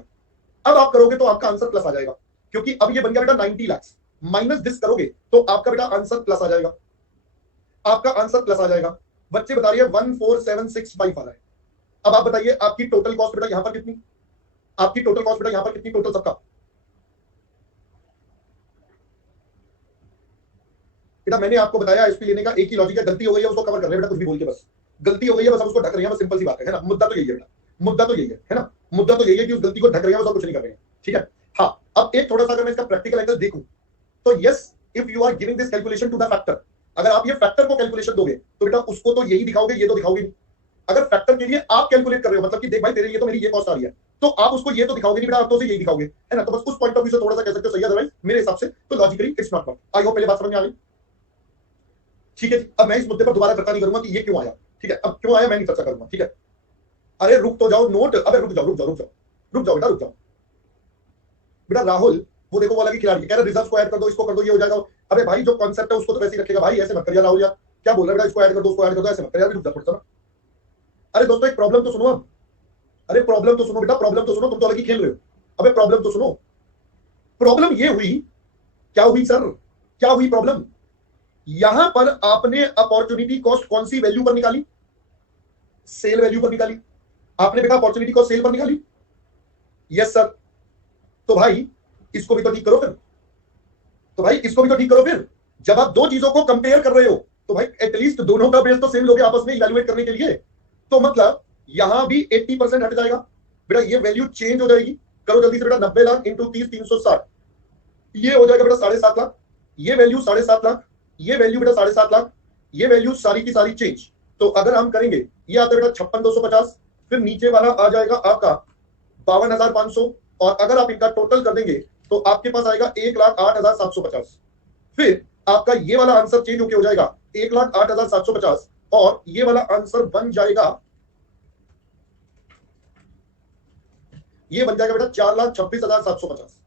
अब आप करोगे तो आपका आंसर प्लस आ जाएगा, क्योंकि अब ये बन गया बेटा 90 लाख, माइनस दिस करोगे तो आपका बेटा आंसर प्लस आ जाएगा, आपका आंसर प्लस आ जाएगा। बच्चे बता रही है 14765 आ रहा है। अब आप बताइए आपकी टोटल कॉस्ट बेटा यहां पर कितनी, आपकी टोटल कॉस्ट बेटा यहां पर कितनी, टोटल सबका बेटा मैंने आपको बताया एसपी लेने का एक ही लॉजिक है, गलती हो गई है उसको कवर कर रहे हैं बेटा, कुछ भी बोल के बस गलती हो गई है बस हम उसको ढक रहे हैं, बस सिंपल सी बात है ना। मुद्दा तो यही है बेटा, मुद्दा तो यही है ना, मुद्दा तो यही है कि उस गलती को ढक रहे हैं बस और कुछ नहीं कर रहे हैं, ठीक है। हाँ, अब एक थोड़ा सा अगर मैं इसका प्रैक्टिकल एंगल देखूं तो yes, if you are giving this calculation to the factor, अगर आप ये फैक्टर को कैलकुलेशन दोगे तो बेटा उसको तो यही दिखाओगे, ये तो दिखाओगे नहीं। अगर फैक्टर के लिए आप कैलकुलेट कर रहे हो मतलब कि देख भाई तेरे लिए तो मेरी ये कॉस्ट आ रही है, तो आप उसको ये तो दिखाओगे नहीं बेटा, आप तो उसे यही दिखाओगे, है ना। तो बस उस पॉइंट ऑफ व्यू से थोड़ा सा कह सकते हो सही है, अदरवाइज मेरे हिसाब से तो logically it's not work. I hope पहले बात समझ में आ गई, ठीक है जी। अब मैं इस मुद्दे पर दोबारा चर्चा नहीं करूंगा कि ये क्यों आया, ठीक है, अब क्यों आया मैं नहीं चर्चा करूंगा, ठीक है। अरे रुक तो जाओ नोट, अबे रुक जाओ रुक जाओ रुक जाओ रुक जाओ बेटा रुक जाओ बेटा। राहुल वो देखो वो अलग ही खिलाड़ी कह रहा है रिजर्व को ऐड कर दो, इसको कर दो, ये हो जाएगा। अबे भाई जो कॉन्सेप्ट है उसको तो वैसे ही रखेगा भाई, ऐसे मत करिए राहुल यार, क्या बोल रहा है बेटा, इसको ऐड कर दो उसको ऐड कर दो, ऐसे मत करिए यार, रुक जाओ। अरे दोस्तों एक प्रॉब्लम तो सुनो अब, अरे प्रॉब्लम तो सुनो बेटा, प्रॉब्लम तो सुनो, तुम तो अलग ही खेल रहे हो। अबे प्रॉब्लम तो सुनो, प्रॉब्लम ये हुई, क्या हुई सर, क्या हुई प्रॉब्लम, यहां पर आपने अपॉर्चुनिटी कॉस्ट कौन सी वैल्यू पर निकाली, सेल वैल्यू पर निकाली। आपने बेटा अपॉर्चुनिटी कॉस्ट सेल पर निकाली, यस सर। तो भाई इसको भी तो ठीक करो फिर, तो भाई इसको भी तो ठीक करो फिर। जब आप दो चीजों को कंपेयर कर रहे हो तो भाई एटलीस्ट दोनों का बेस तो सेम लोगे आपस में इवैल्यूएट करने के लिए। तो मतलब यहां भी 80% हट जाएगा बेटा, ये वैल्यू चेंज हो जाएगी। करो जल्दी से बेटा, 90 लाख इंटू 30 360, ये हो जाएगा बेटा 7.5 लाख। ये वैल्यू 7.5 लाख, ये वैल्यू बेटा 7.5 लाख, ये वैल्यू सारी की सारी चेंज। तो अगर हम करेंगे ये आता है बेटा 56,250, फिर नीचे वाला आ जाएगा आपका 52,500, और अगर आप इनका टोटल कर देंगे तो आपके पास आएगा 1,08,750। फिर आपका ये वाला आंसर चेंज होकर हो जाएगा 1,08,750, और ये वाला आंसर बन जाएगा, ये बन जाएगा बेटा 4,26,750।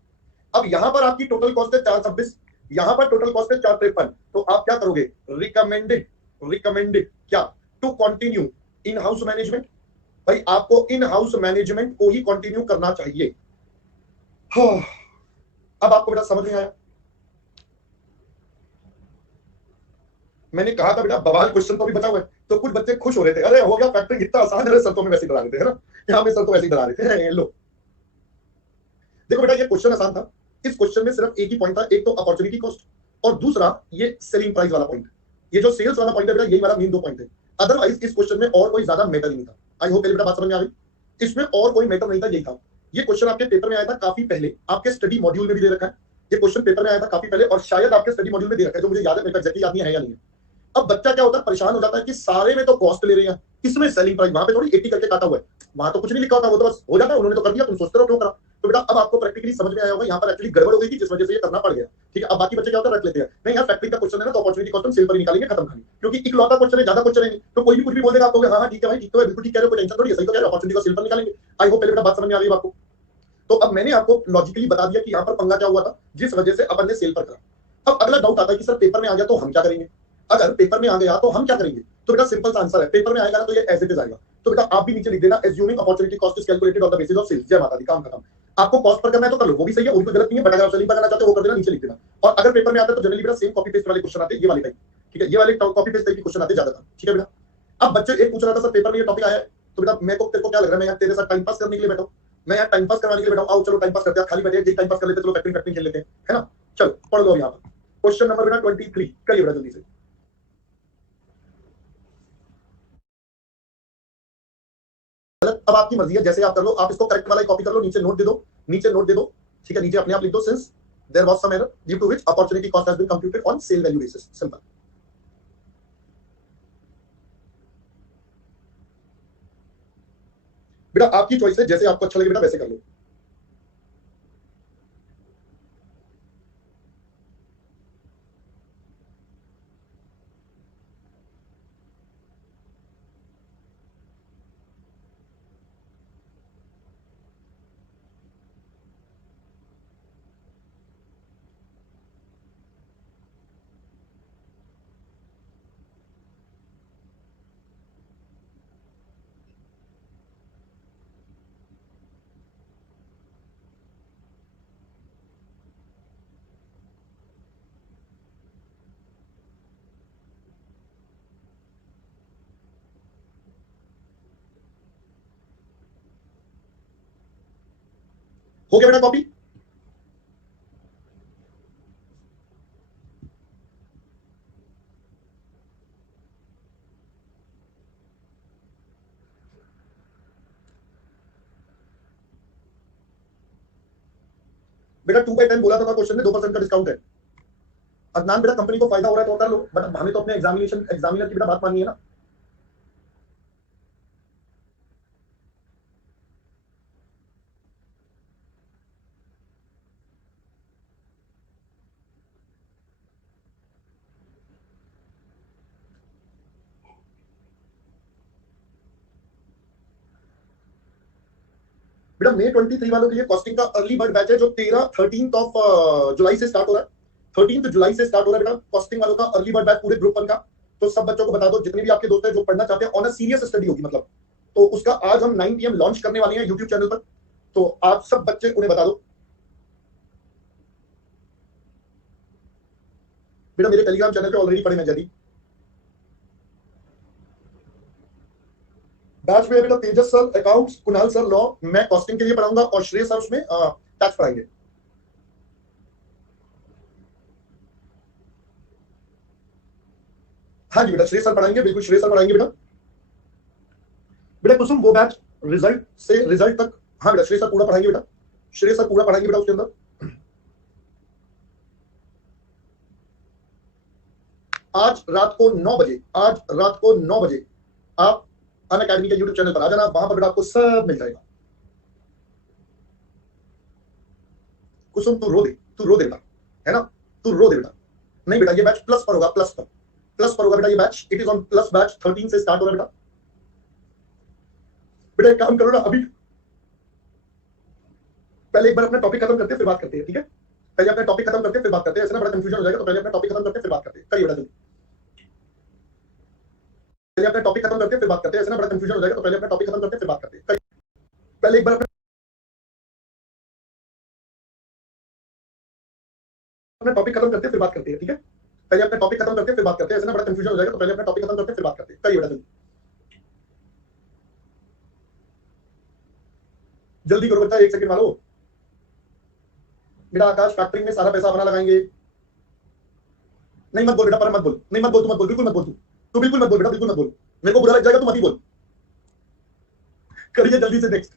अब यहां पर आपकी टोटल कॉस्ट है 426, यहां पर टोटल कॉस्ट है 453। तो आप क्या करोगे, रिकमेंडेड, रिकमेंडेड क्या, to continue in house management. भाई आपको इन हाउस मैनेजमेंट को ही कंटिन्यू करना चाहिए। हाँ, अब आपको बेटा समझ में आया, मैंने कहा था बेटा बवाल क्वेश्चन तो भी बचा हुआ है। तो कुछ बच्चे खुश हो रहे थे, अरे हो गया फैक्टरिंग इतना आसान है, सर तो हमें वैसे ही डरा देते हैं ना, यहाँ में सर तो वैसे ही डरा देते हैं। लो देखो बेटा ये क्वेश्चन आसान था, इस क्वेश्चन में सिर्फ एक ही पॉइंट था, एक तो अपॉर्चुनिटी कॉस्ट और दूसरा ये सेलिंग प्राइस वाला पॉइंट। ये जो सेल्स वाला पॉइंट है बेटा, यही वाला मेन दो पॉइंट है। अदरवाइज इस क्वेश्चन में और कोई ज्यादा मैटर नहीं था। आई होप पहले बेटा बात समझ में आ गई, इसमें और कोई मैटर नहीं था, यही था। ये क्वेश्चन आपके पेपर में आया था काफी पहले, आपके स्टडी मॉड्यूल में भी दे रखा है। ये क्वेश्चन पेपर में आया था काफी पहले और शायद आपके स्टडी मॉड्यूल में दे रखा है, जो मुझे याद है, मेरे एग्जैक्टली याद नहीं है या नहीं है। अब बच्चा क्या होता है, परेशान हो जाता है कि सारे में तो कॉस्ट ले रहे हैं, इसमें सेलिंग प्राइस, वहां पे थोड़ी 80 करके काटा हुआ है, वहां तो कुछ नहीं लिखा होता, वो तो बस हो जाता है, उन्होंने तो कर दिया, तुम सोचते रहो क्यों करा। तो बेटा अब आपको प्रैक्टिकली समझ में आया होगा यहाँ पर एक्चुअली गड़बड़ हो गई थी, जिस वजह से ये करना पड़ गया, ठीक है। अब बाकी बच्चे क्या होता है, रख लेते हैं, नहीं यार फैक्ट्री का क्वेश्चन है ना, तो अपॉर्चुनिटी कॉस्ट हम सेल पर ही निकालेंगे, खत्म कहानी, क्योंकि इकलौता क्वेश्चन है, ज्यादा क्वेश्चन है नहीं, तो कोई भी कुछ भी बोल देगा, आप कहोगे हाँ हाँ ठीक है भाई, ठीक है बिल्कुल ठीक कह रहे हो, कोई टेंशन थोड़ी है, सही तो कह रहे हो, अपॉर्चुनिटी को सेल पर निकालेंगे। आई होप पहले बेटा बात समझ में आ गई आपको। तो अब मैंने आपको लॉजिकली बता दिया कि यहाँ पर पंगा क्या हुआ था, जिस वजह से अपन ने सेल पर करा। अब अगला डाउट आता है कि सर पेपर में आ गया तो हम क्या करेंगे, अगर पेपर में आ गया तो हम क्या करेंगे। तो बेटा सिंपल सा आंसर है, पेपर में आएगा ना तो ये एज इट इज आएगा। तो बेटा आप भी नीचे लिख देना, assuming opportunity cost is calculated on the basis of sales, जय माता दी, काम खत्म। आपको कॉस्ट पर करना है तो कर लो, वो भी सही है, वो भी कोई गलत नहीं है, बट अगर आप सेलिंग पर करना चाहते हो वो कर देना, नीचे लिख देना। और अगर पेपर में आता है तो जनरली बेटा सेम कॉपी पेस्ट वाले क्वेश्चन आते हैं, ये वाले टाइप, ठीक है, ये वाले कॉपी पेस्ट टाइप के क्वेश्चन आते ज्यादा, ठीक है बेटा। अब बच्चे एक पूछ रहा था सर पेपर में ये टॉपिक आया है, तो बेटा मेरे को तेरे को क्या लग रहा है, मैं यार तेरे साथ टाइम पास करने के लिए बैठा हूं, मैं यार टाइम पास करवाने के लिए बैठा हूं, आओ चलो टाइम पास करते हैं, खाली बैठे एक टाइम पास कर लेते, चलो फैक्टरिंग फैक्टरिंग खेल लेते हैं, है ना। चलो पढ़ लो यहाँ पर क्वेश्चन नंबर बेटा 23, करिए बेटा जल्दी से। अब आपकी मर्जी है, जैसे आप कर लो, आप इसको करेक्ट वाला कॉपी कर लो, नीचे नोट दे दो, नीचे नोट दे दो, ठीक है, नीचे अपने आप लिख दो, since there was some error due to which opportunity cost has been computed on sale value basis, simple. बेटा आपकी चॉइस है, जैसे आपको अच्छा लगे बेटा वैसे कर लो। हो गया बेटा कॉपी, बेटा 2/10 बोला था क्वेश्चन में, 2% का डिस्काउंट है। अदनान बेटा कंपनी को फायदा हो रहा है तो कर लो, बट हमें तो अपने एग्जामिनर की बेटा बात माननी है ना। बेटा May 23 वालों के लिए कॉस्टिंग का अर्ली बर्ड बैच है जो 13th ऑफ जुलाई से स्टार्ट हो रहा है। 13 जुलाई से स्टार्ट हो रहा है बेटा कॉस्टिंग वालों का अर्ली बर्ड बैच पूरे ग्रुप 1 का। तो सब बच्चों को बता दो, जितने भी आपके दोस्त हैं जो पढ़ना चाहते हैं ऑन अ सीरियस स्टडी होगी मतलब, तो उसका आज हम 9 PM लॉन्च करने वाले हैं यूट्यूब चैनल पर। तो आप सब बच्चे उन्हें बता दो। बेटा मेरे टेलीग्राम चैनल पे ऑलरेडी पढ़े मैं जल्दी बैच में बेटा Tejas sir accounts, Kunal sir law, मैं कॉस्टिंग के लिए पढ़ाऊंगा और श्रेय सर उसमें टैक्स पढ़ाएंगे। हाँ जी बेटा श्रेय सर पढ़ाएंगे, बिल्कुल श्रेय सर पढ़ाएंगे बेटा। बेटा कुसुम वो बैच रिजल्ट से रिजल्ट तक, हाँ बेटा श्रेय सर पूरा पढ़ाएंगे बेटा, श्रेय सर पूरा पढ़ाएंगे बेटा उसके अंदर। आज रात को 9 बजे, आज रात को 9 बजे आप अन अकेडमी के यूट्यूब चैनल पर आ जाना, वहां पर बेटा आपको सब मिल जाएगा। कुसुम तू रो दे, तू रो दे बेटा, है ना, तू रो दे बेटा। नहीं बेटा ये बैच प्लस पर होगा, प्लस पर होगा बेटा ये batch, it is on plus batch, 13 से स्टार्ट हो रहा है बेटा। बेटा एक काम करो ना, अभी पहले एक बार अपना टॉपिक खत्म करते हैं फिर बात करते हैं, ठीक है? पहले अपना टॉपिक खत्म करते हैं फिर बात करते हैं, ऐसे ना बड़ा कंफ्यूजन हो जाएगा, तो पहले अपना टॉपिक खत्म करते हैं फिर बात करते हैं। करिए बेटा जल्दी, पहले अपना टॉपिक खत्म करते हैं फिर बात करते हैं, ऐसे ना बड़ा कंफ्यूजन हो जाएगा, तो पहले अपना टॉपिक खत्म करते हैं फिर बात करते हैं। पहले एक बार अपना टॉपिक खत्म करते हैं फिर बात करते हैं, ठीक है? पहले अपना टॉपिक खत्म करते हैं फिर बात करते हैं, ऐसे ना बड़ा कंफ्यूजन हो जाएगा, तो पहले अपना टॉपिक खत्म करते हैं फिर बात करते हैं। करिए बेटा जल्दी, जल्दी करो बच्चा, 1 सेकंड वालों। बेटा आकाश फैक्टरिंग में सारा पैसा अपना लगाएंगे। नहीं मत बोल बेटा, पर मत बोल, नहीं मत बोल, तू मत बोल, बिल्कुल मत बोल, तू बिल्कुल मत बोल बेटा, बिल्कुल मत बोल, मेरे को बुरा लग जाएगा, तू मत ही बोल। करिए जल्दी से नेक्स्ट।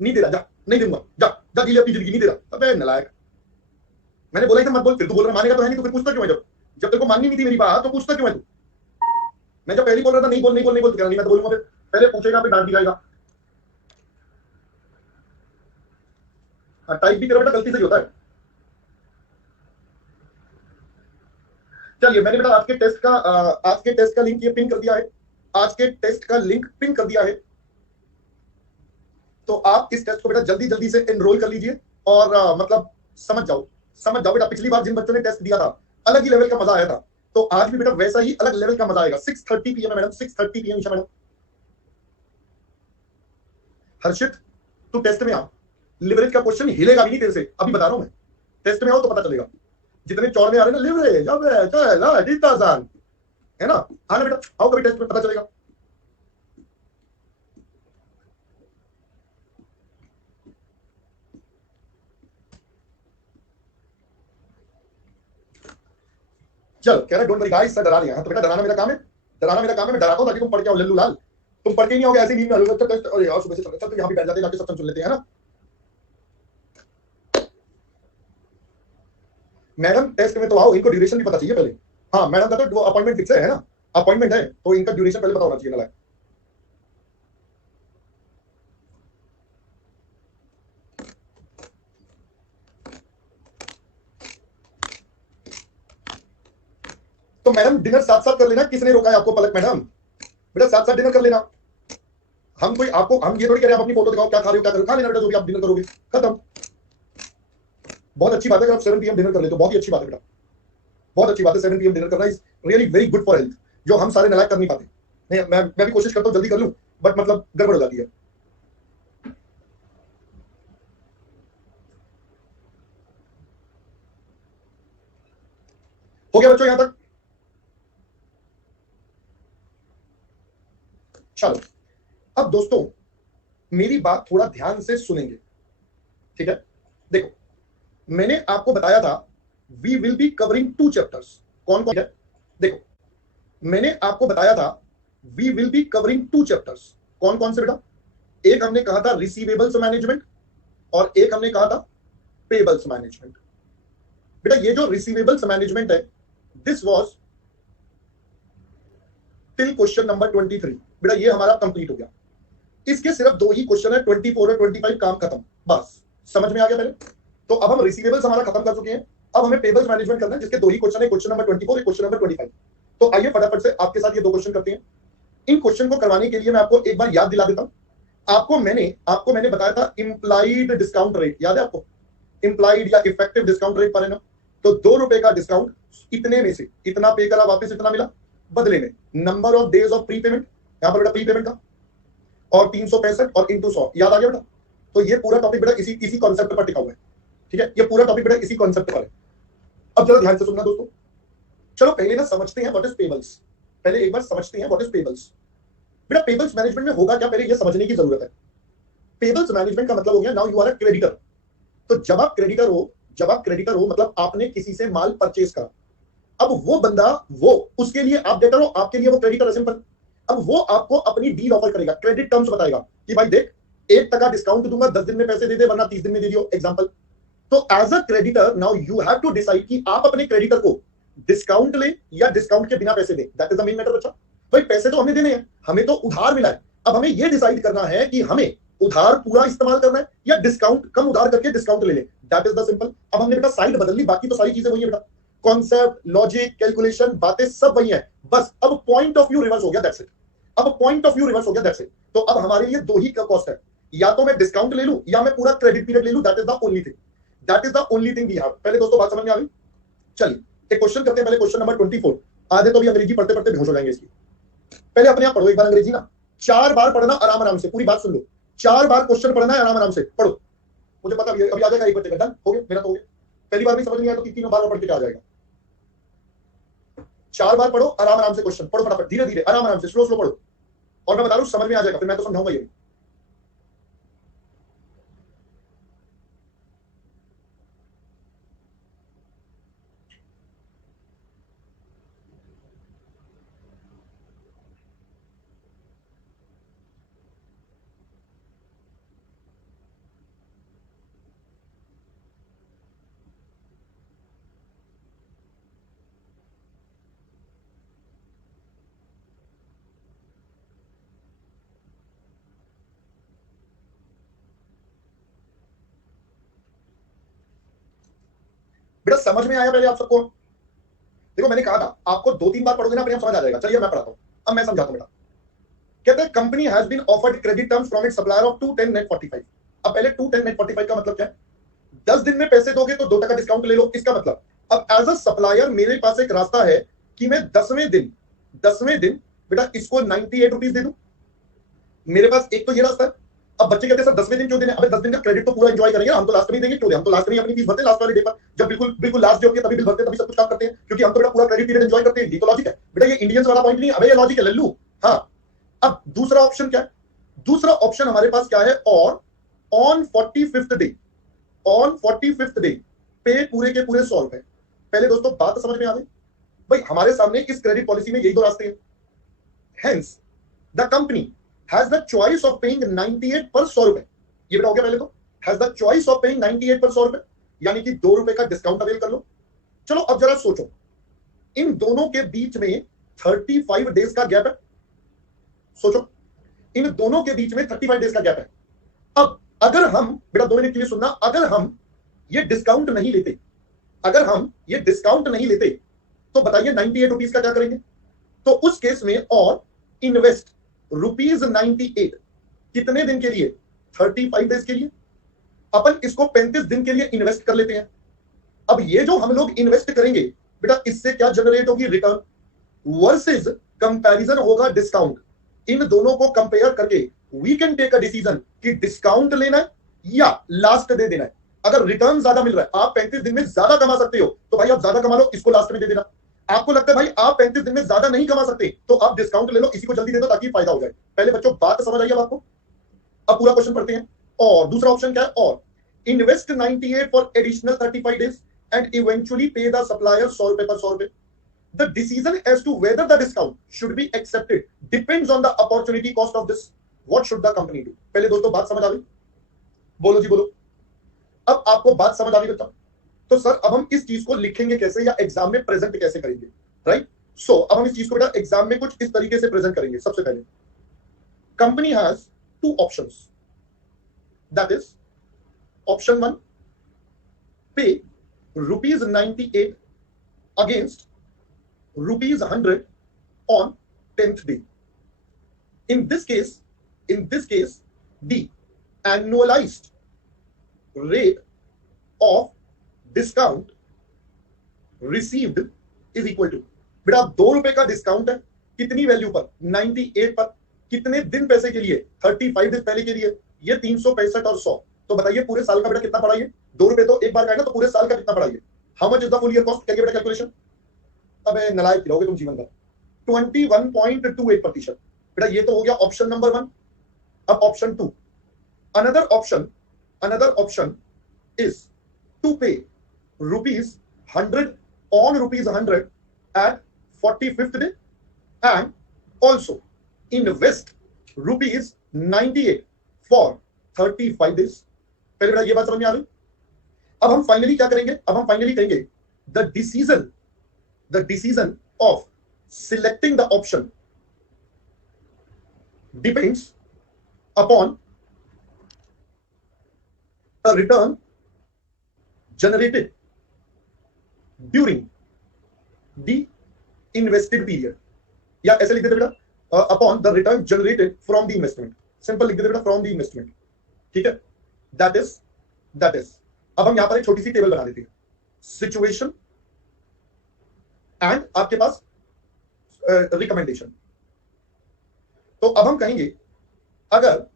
नहीं दे रहा, जा, नहीं दूंगा, जा जा जी ले अपनी जिंदगी, नहीं दे रहा। अबे नालायक, मैंने बोला ही था मत बोल, फिर तू बोल रहा मानेगा तो है नहीं, तो फिर पूछता क्यों है? जब तेरे को माननी नहीं थी मेरी बात तो पूछता क्यों है तू? मैं जब पहले बोल रहा था नहीं बोल नहीं बोल नहीं बोल, तो कह रहा नहीं मैं तो बोलूंगा, फिर पहले पूछेगा फिर डांट दिलाएगा। टाइप भी करो बेटा, गलती से ही होता है। चलिए मैंने बेटा आज के टेस्ट का लिंक ये पिन कर दिया है, आज के टेस्ट का लिंक पिन कर दिया है। तो आप इस टेस्ट को बेटा जल्दी जल्दी से एनरोल कर लीजिए और मतलब समझ जाओ बेटा। पिछली बार जिन बच्चों ने टेस्ट दिया था अलग ही लेवल का मजा आया था, तो आज भी बेटा वैसा ही अलग लेवल का मजा आएगा। 6:30 PM है मैडम, 6:30 PM ईशा मैडम। हर्षित तू टेस्ट में आ, लिवरेज का क्वेश्चन हिलेगा भी नहीं तेरे से, अभी बता रहा हूं मैं। टेस्ट में आओ तो पता चलेगा, जितने चौड़ में आ रहे ना लिवरेज, अबे चल इतना आसान है ना। आना बेटा, आओ कभी टेस्ट में पता चलेगा। चल कह रहा डोंट वरी गाइस, सर डरा दिया। हाँ तो बेटा डराना मेरा काम है, डराना मेरा काम है, मैं डराता हूं ताकि तुम पढ़ के आओ लल्लू लाल। तुम पढ़ के नहीं आओगे, ऐसे नींद में आ जाओगे। टेस्ट और यार सुबह से चल तो यहां पे बैठ जाते, जाके सत्संग सुन लेते हैं, है ना। मैडम टेस्ट में तो आओ, इनको ड्यूरेशन भी पता चाहिए पहले। हाँ मैडम का तो वो अपॉइंटमेंट फिक्स है ना, अपॉइंटमेंट है तो इनका ड्यूरेशन पहले पता होना चाहिए ना। तो मैडम डिनर साथ साथ कर लेना, किसने रोका है आपको? पलक मैडम बेटा साथ साथ डिनर कर लेना। हम कोई आपको हम ये थोड़ी कह रहे हैं आप अपनी फोटो दिखाओ क्या खा रहे हो क्या करो, खा लेना बेटा जो भी आप डिनर करोगे, खत्म। बहुत अच्छी बात है अगर आप 7 PM डिनर कर ले तो बहुत ही अच्छी बात है बेटा, बहुत अच्छी बात है। 7 PM डिनर करना is really very good for health, जो हम सारे नालायक कर नहीं पाते। नहीं मैं भी कोशिश करता हूँ जल्दी कर लूँ, बट मतलब गड़बड़ हो जाती है। हो गया बच्चों यहां तक? चलो अब दोस्तों मेरी बात थोड़ा ध्यान से सुनेंगे, ठीक है? देखो मैंने आपको बताया था we will be covering 2 chapters. कौन कौन है? देखो, मैंने आपको बताया था we will be covering 2 chapters. कौन कौन से बेटा? एक हमने कहा था रिसीवेबल्स मैनेजमेंट और एक हमने कहा था पेबल्स मैनेजमेंट। बेटा ये जो रिसीवेबल्स मैनेजमेंट है, this was till question number 23। बेटा ये हमारा कंप्लीट हो गया। इसके सिर्फ 2 ही क्वेश्चन है, 24 और 25, काम खत्म। बस समझ में आ गया पहले? तो अब हम रिसीवेबल्स हमारा खत्म कर चुके हैं, अब हमें पेबल्स मैनेजमेंट करना है, जिसके 2 ही क्वेश्चन है, क्वेश्चन नंबर 24 और क्वेश्चन नंबर 25। तो आइए फटाफट से आपके साथ ये 2 क्वेश्चन करते हैं। इन क्वेश्चन को करवाने के लिए मैं आपको एक बार याद दिला देता हूं। आपको मैंने बताया था इंप्लाइड डिस्काउंट रेट, याद है आपको? इंप्लाइड या effective discount rate per annum. तो 2 रुपए का डिस्काउंट, इतने में से इतना पे करा, वापस इतना मिला, बदले में number of days of pre payment, यहां पर बेटा प्री पेमेंट का, और 365 और इंटू 100। याद आ गया बेटा? तो ये पूरा टॉपिक बेटा इसी कॉन्सेप्ट पर टिका हुआ है। ठीक है, ये पूरा टॉपिक बेटा इसी कॉन्सेप्ट पर है। अब जरा ध्यान से सुनना दोस्तों। चलो पहले ना समझते हैं व्हाट इज पेबल्स। पहले एक बार समझते हैं व्हाट इज पेबल्स। बेटा पेबल्स मैनेजमेंट में होगा क्या, पहले ये समझने की जरूरत है। पेबल्स मैनेजमेंट का मतलब हो गया, now you are a creditor. तो जब आप क्रेडिटर हो मतलब आपने किसी से माल परचेज करा। अब वो बंदा, वो उसके लिए आप डेटर हो, आपके लिए वो क्रेडिटर है, सिंपल। अब वो आपको अपनी डील ऑफर करेगा, क्रेडिट टर्म्स बताएगा कि भाई देख 1% डिस्काउंट दूंगा, 10 दिन में पैसे दे दे, वरना 30 दिन में दे दियो, एग्जांपल। तो as a creditor now you have to decide कि आप अपने क्रेडिटर को डिस्काउंट ले या डिस्काउंट के बिना पैसे दे। That is the main matter बच्चा। भाई पैसे तो हमें देने हैं, हमें तो उधार मिला है। अब हमें यह डिसाइड करना है कि हमें उधार पूरा इस्तेमाल करना है या डिस्काउंट कम उधार करके डिस्काउंट ले ले। That is the simple. अब हमने बेटा साइड बदल ली, बाकी तो सारी चीजें वही है बेटा। कॉन्सेप्ट, लॉजिक, कैलकुलेशन, बातें सब वही है, बस अब पॉइंट ऑफ व्यू रिवर्स हो गया, दैट्स इट। अब पॉइंट ऑफ व्यू रिवर्स हो गया, दैट्स इट। तो अब हमारे लिए 2 ही कॉस्ट है, या तो मैं डिस्काउंट ले लूं या मैं पूरा क्रेडिट पीरियड ले लूं। That is the only thing, that is the only thing we have. पहले दोस्तों बात समझ में आ गई? चलिए एक क्वेश्चन करते हैं, पहले क्वेश्चन नंबर 24। आधे तो भी अंग्रेजी पढ़ते पढ़ते बेहोश हो जाएंगे इसकी। पहले अपने आप पढ़ो एक बार अंग्रेजी ना, 4 बार पढ़ना आराम आराम से, पूरी बात सुन लो। 4 बार क्वेश्चन पढ़ना है, आराम आराम से पढ़ो। मुझे पता अभी आ जाएगा, एक बच्चे का डन हो गया, मेरा तो हो गया। पहली बार भी समझ नहीं आया तो 3 बार पढ़ के आ जाएगा। 4 बार पढ़ो, आराम आराम से क्वेश्चन पढ़ो, फटाफट धीरे धीरे आराम आराम से स्लो स्लो पढ़ो, और मैं बता रहा हूं समझ में आ जाएगा, फिर मैं तो समझाऊंगा ये। बेटा समझ में आया पहले आप सबको? देखो मैंने कहा था आपको 2-3 बार पढ़ोगे ना अपने आप समझ आ जाएगा। चलिए मैं पढ़ाता हूं, अब मैं समझाता हूं बेटा। कहते हैं company has been offered credit terms from its supplier of 210 net 45। अब पहले 210 नेट 45 का मतलब क्या है? 10 दिन में पैसे दोगे तो 2% डिस्काउंट ले लो, इसका मतलब। अब एज अ सप्लायर मेरे पास एक रास्ता है कि मैं 10वें दिन बेटा इसको 98 रुपीज दे दूं। मेरे पास एक तो ये रास्ता है। अब बच्चे कहते हैं सर 10वें दिन क्यों देने? अबे 10 दिन का क्रेडिट तो पूरा एंजॉय करेंगे, हम तो लास्ट में ही देंगे, क्यों दे? हम तो लास्ट में ही अपनी फीस भरते हैं, लास्ट वाले डे पर, जब बिल्कुल बिल्कुल लास्ट डे होती है तभी बिल भरते हैं, तभी सब कुछ काम करते हैं, क्योंकि हम तो बेटा पूरा क्रेडिट पीरियड एंजॉय करते हैं। ये तो लॉजिक है बेटा, ये इंडियंस वाला पॉइंट नहीं है। अबे ये लॉजिक है लल्लू। हाँ, अब दूसरा ऑप्शन क्या है? दूसरा ऑप्शन हमारे पास क्या है? और on 45th day, on 45th day पे पूरे के पूरे 100 रुपए। पहले दोस्तों बात समझ में आ गई? भाई हमारे सामने इस क्रेडिट पॉलिसी में यही 2 रास्ते हैं। Hence the company has the choice of paying 98 पर 100 रुपए। ये बेटा हो गया पहले तो, has the choice of paying 98 पर 100 रुपए, यानी कि 2 रुपए का डिस्काउंट अवेल कर लो। चलो अब जरा सोचो, इन दोनों के बीच में 35 डेज का गैप है। सोचो, इन दोनों के बीच में 35 डेज का गैप है। अब अगर हम बेटा 2 मिनट के लिए सुनना, अगर हम ये डिस्काउंट नहीं लेते, अगर हम ये डिस्काउंट नहीं लेते तो बताइए 98 रुपीज का क्या करेंगे? तो उस केस में और इन्वेस्ट ₹98 कितने दिन के लिए? 35 डेज के लिए। अपन इसको 35 दिन के लिए इन्वेस्ट कर लेते हैं। अब ये जो हम लोग इन्वेस्ट करेंगे बेटा, इससे क्या जनरेट होगी? रिटर्न वर्सेस कंपैरिजन होगा डिस्काउंट। इन दोनों को कंपेयर करके we can take a decision कि डिस्काउंट लेना है या लास्ट डे देना है। अगर रिटर्न ज्यादा मिल रहा है, आप 35 दिन में ज्यादा कमा सकते हो तो भाई आप ज्यादा कमा लो, इसको लास्ट में दे देना। आपको लगता है भाई आप 35 दिन में ज्यादा नहीं कमा सकते तो आप डिस्काउंट ले लो, इसी को जल्दी दे दो ताकि फायदा हो जाए। पहले बच्चों बात समझ आई है आपको? अब पूरा क्वेश्चन पढ़ते हैं। और दूसरा ऑप्शन क्या है? और invest 98 for additional 35 days, and eventually pay the supplier 100 रुपए पर 100 रुपए. The decision as to whether the discount should be accepted depends on the opportunity cost of this. What should the company do? पहले दोस्तों बात समझ आ गई? बोलो जी बोलो. अब आपको बात समझ आ गई बच्चा? तो सर अब हम इस चीज को लिखेंगे कैसे या एग्जाम में प्रेजेंट कैसे करेंगे, राइट? सो अब हम इस चीज को बेटा एग्जाम में कुछ इस तरीके से प्रेजेंट करेंगे. सबसे पहले company has two options, that is option 1 पे ₹98 against ₹100 on 10th day. In this case, the annualized rate of discount received is equal to, बेटा 2 रुपए का डिस्काउंट है कितनी वैल्यू पर? 98 पर. कितने दिन पैसे के लिए? 35 दिन पहले के लिए. ये 365 और 100. तो बताइए पूरे साल का बेटा कितना पड़ा? ये 2 रुपए तो एक बार का है ना, तो पूरे साल का कितना पड़ा? ये how much is the full year cost? करिए बेटा कैलकुलेशन. अबे नलायक रहोगे तुम जीवन भर. 21.28%. बेटा ये तो हो गया ऑप्शन नंबर 1. अब option 2, another option is to pay ₹100 on ₹100 at 45th day and also invest ₹98 for 35 days. पहले बेटा ये बात समझ में आ गई? अब हम फाइनली क्या करेंगे? अब हम फाइनली कहेंगे the decision of selecting the option depends upon a return generated during the invested period. या ऐसे लिख देते बेटा upon the return generated from the investment. Simple लिख देते बेटा from the investment. ठीक है? That is. अब हम यहां पर एक छोटी सी टेबल बना देते हैं. सिचुएशन एंड आपके पास रिकमेंडेशन. तो अब हम कहेंगे अगर